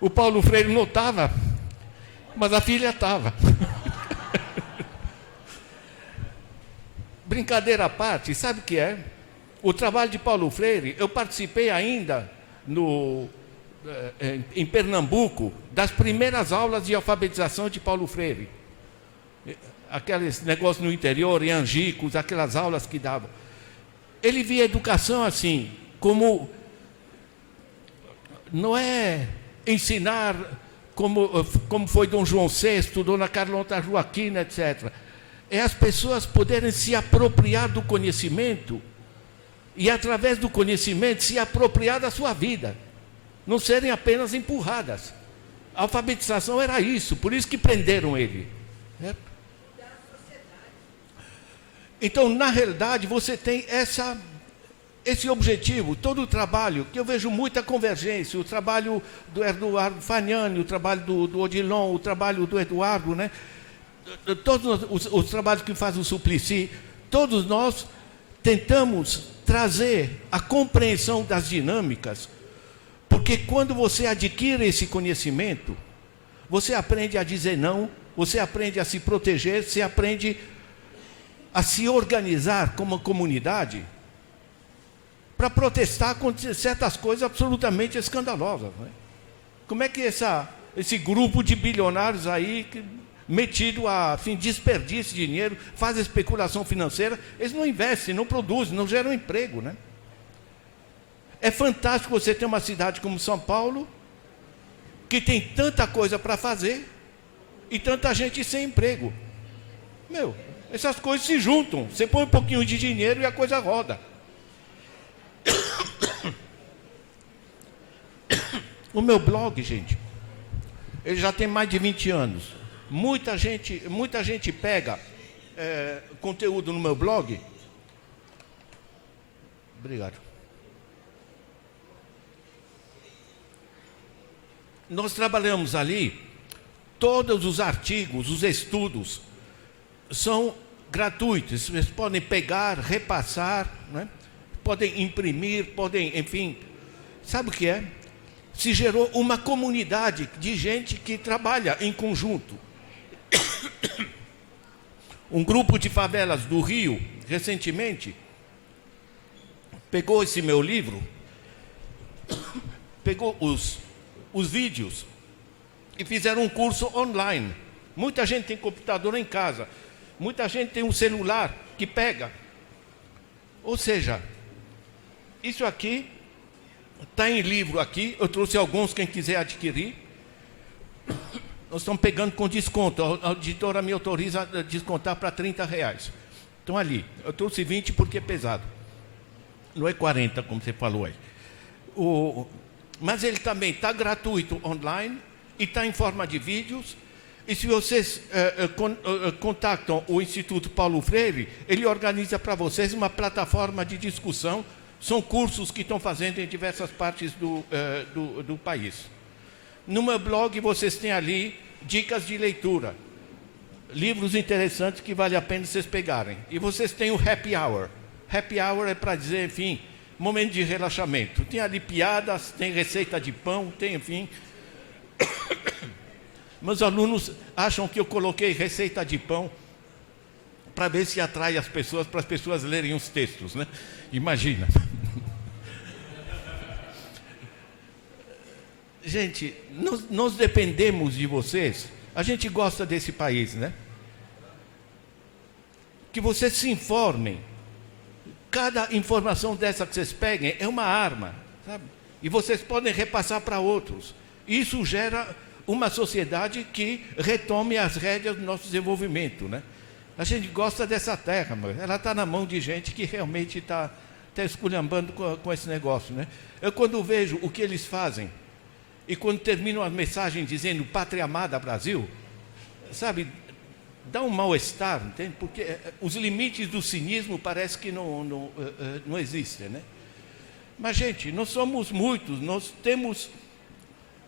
O Paulo Freire não estava, mas a filha estava. Brincadeira à parte, sabe o que é? O trabalho de Paulo Freire, eu participei ainda em Pernambuco das primeiras aulas de alfabetização de Paulo Freire. Aqueles negócios no interior, em Angicos, aquelas aulas que davam. Ele via a educação assim, como não é ensinar como foi Dom João VI, Dona Carlota Joaquina, etc. É as pessoas poderem se apropriar do conhecimento e, através do conhecimento, se apropriar da sua vida. Não serem apenas empurradas. A alfabetização era isso, por isso que prenderam ele. Certo? Então, na realidade, você tem esse objetivo, todo o trabalho, que eu vejo muita convergência, o trabalho do Eduardo Fagnani, o trabalho do Odilon, o trabalho do Eduardo, né? Todos os trabalhos que faz o Suplicy, todos nós tentamos trazer a compreensão das dinâmicas, porque quando você adquire esse conhecimento, você aprende a dizer não, você aprende a se proteger, você aprende a se organizar como comunidade para protestar contra certas coisas absolutamente escandalosas. Né? Como é que esse grupo de bilionários aí, metido a desperdício de dinheiro, faz especulação financeira, eles não investem, não produzem, não geram emprego. Né? É fantástico você ter uma cidade como São Paulo, que tem tanta coisa para fazer e tanta gente sem emprego. Essas coisas se juntam. Você põe um pouquinho de dinheiro e a coisa roda. O meu blog, gente, ele já tem mais de 20 anos. Muita gente pega conteúdo no meu blog. Obrigado. Nós trabalhamos ali, todos os artigos, os estudos, são gratuitos. Vocês podem pegar, repassar, né? Podem imprimir, podem, enfim. Sabe o que é? Se gerou uma comunidade de gente que trabalha em conjunto. Um grupo de favelas do Rio, recentemente, pegou esse meu livro, pegou os vídeos e fizeram um curso online. Muita gente tem computador em casa. Muita gente tem um celular que pega. Ou seja, isso aqui está em livro aqui. Eu trouxe alguns, quem quiser adquirir. Nós estamos pegando com desconto. A editora me autoriza a descontar para R$30. Então ali, eu trouxe 20 porque é pesado. Não é 40, como você falou aí. Mas ele também está gratuito online e está em forma de vídeos. E se vocês contactam o Instituto Paulo Freire, ele organiza para vocês uma plataforma de discussão. São cursos que estão fazendo em diversas partes do país. No meu blog, vocês têm ali dicas de leitura. Livros interessantes que vale a pena vocês pegarem. E vocês têm o Happy Hour. Happy Hour é para dizer, enfim, momento de relaxamento. Tem ali piadas, tem receita de pão, tem, enfim... Meus alunos acham que eu coloquei receita de pão para ver se atrai as pessoas, para as pessoas lerem os textos, né? Imagina. Gente, nós dependemos de vocês. A gente gosta desse país, né? Que vocês se informem. Cada informação dessa que vocês peguem é uma arma, sabe? E vocês podem repassar para outros. Isso gera uma sociedade que retome as rédeas do nosso desenvolvimento, né? A gente gosta dessa terra, mas ela está na mão de gente que realmente está esculhambando com esse negócio, né? Eu, quando vejo o que eles fazem, e quando terminam a mensagem dizendo Pátria Amada Brasil, sabe, dá um mal-estar, entende? Porque os limites do cinismo parece que não existem, né? Mas, gente, nós somos muitos, nós temos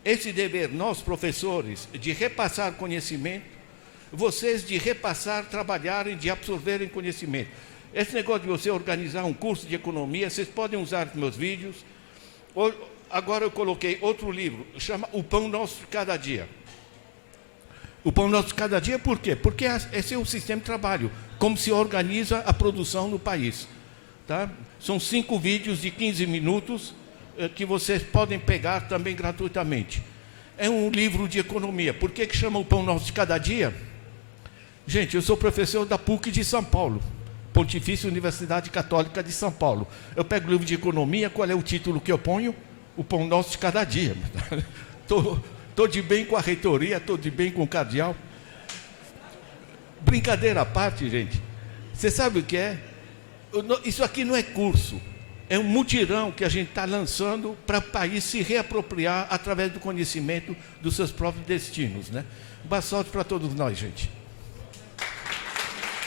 esse dever, nós professores, de repassar conhecimento, vocês de repassar, trabalharem, de absorverem conhecimento. Esse negócio de você organizar um curso de economia, vocês podem usar os meus vídeos. Agora eu coloquei outro livro, chama O Pão Nosso de Cada Dia. O Pão Nosso de Cada Dia, por quê? Porque esse é o sistema de trabalho, como se organiza a produção no país. Tá? São 5 vídeos de 15 minutos que vocês podem pegar também gratuitamente. É um livro de economia. Por que chama O Pão Nosso de Cada Dia? Gente, eu sou professor da PUC de São Paulo, Pontifícia Universidade Católica de São Paulo. Eu pego o livro de economia, qual é o título que eu ponho? O Pão Nosso de Cada Dia. Estou de bem com a reitoria, estou de bem com o cardeal. Brincadeira à parte, gente. Você sabe o que é? Isso aqui não é curso. É um mutirão que a gente está lançando para o país se reapropriar através do conhecimento dos seus próprios destinos, né? Boa sorte para todos nós, gente.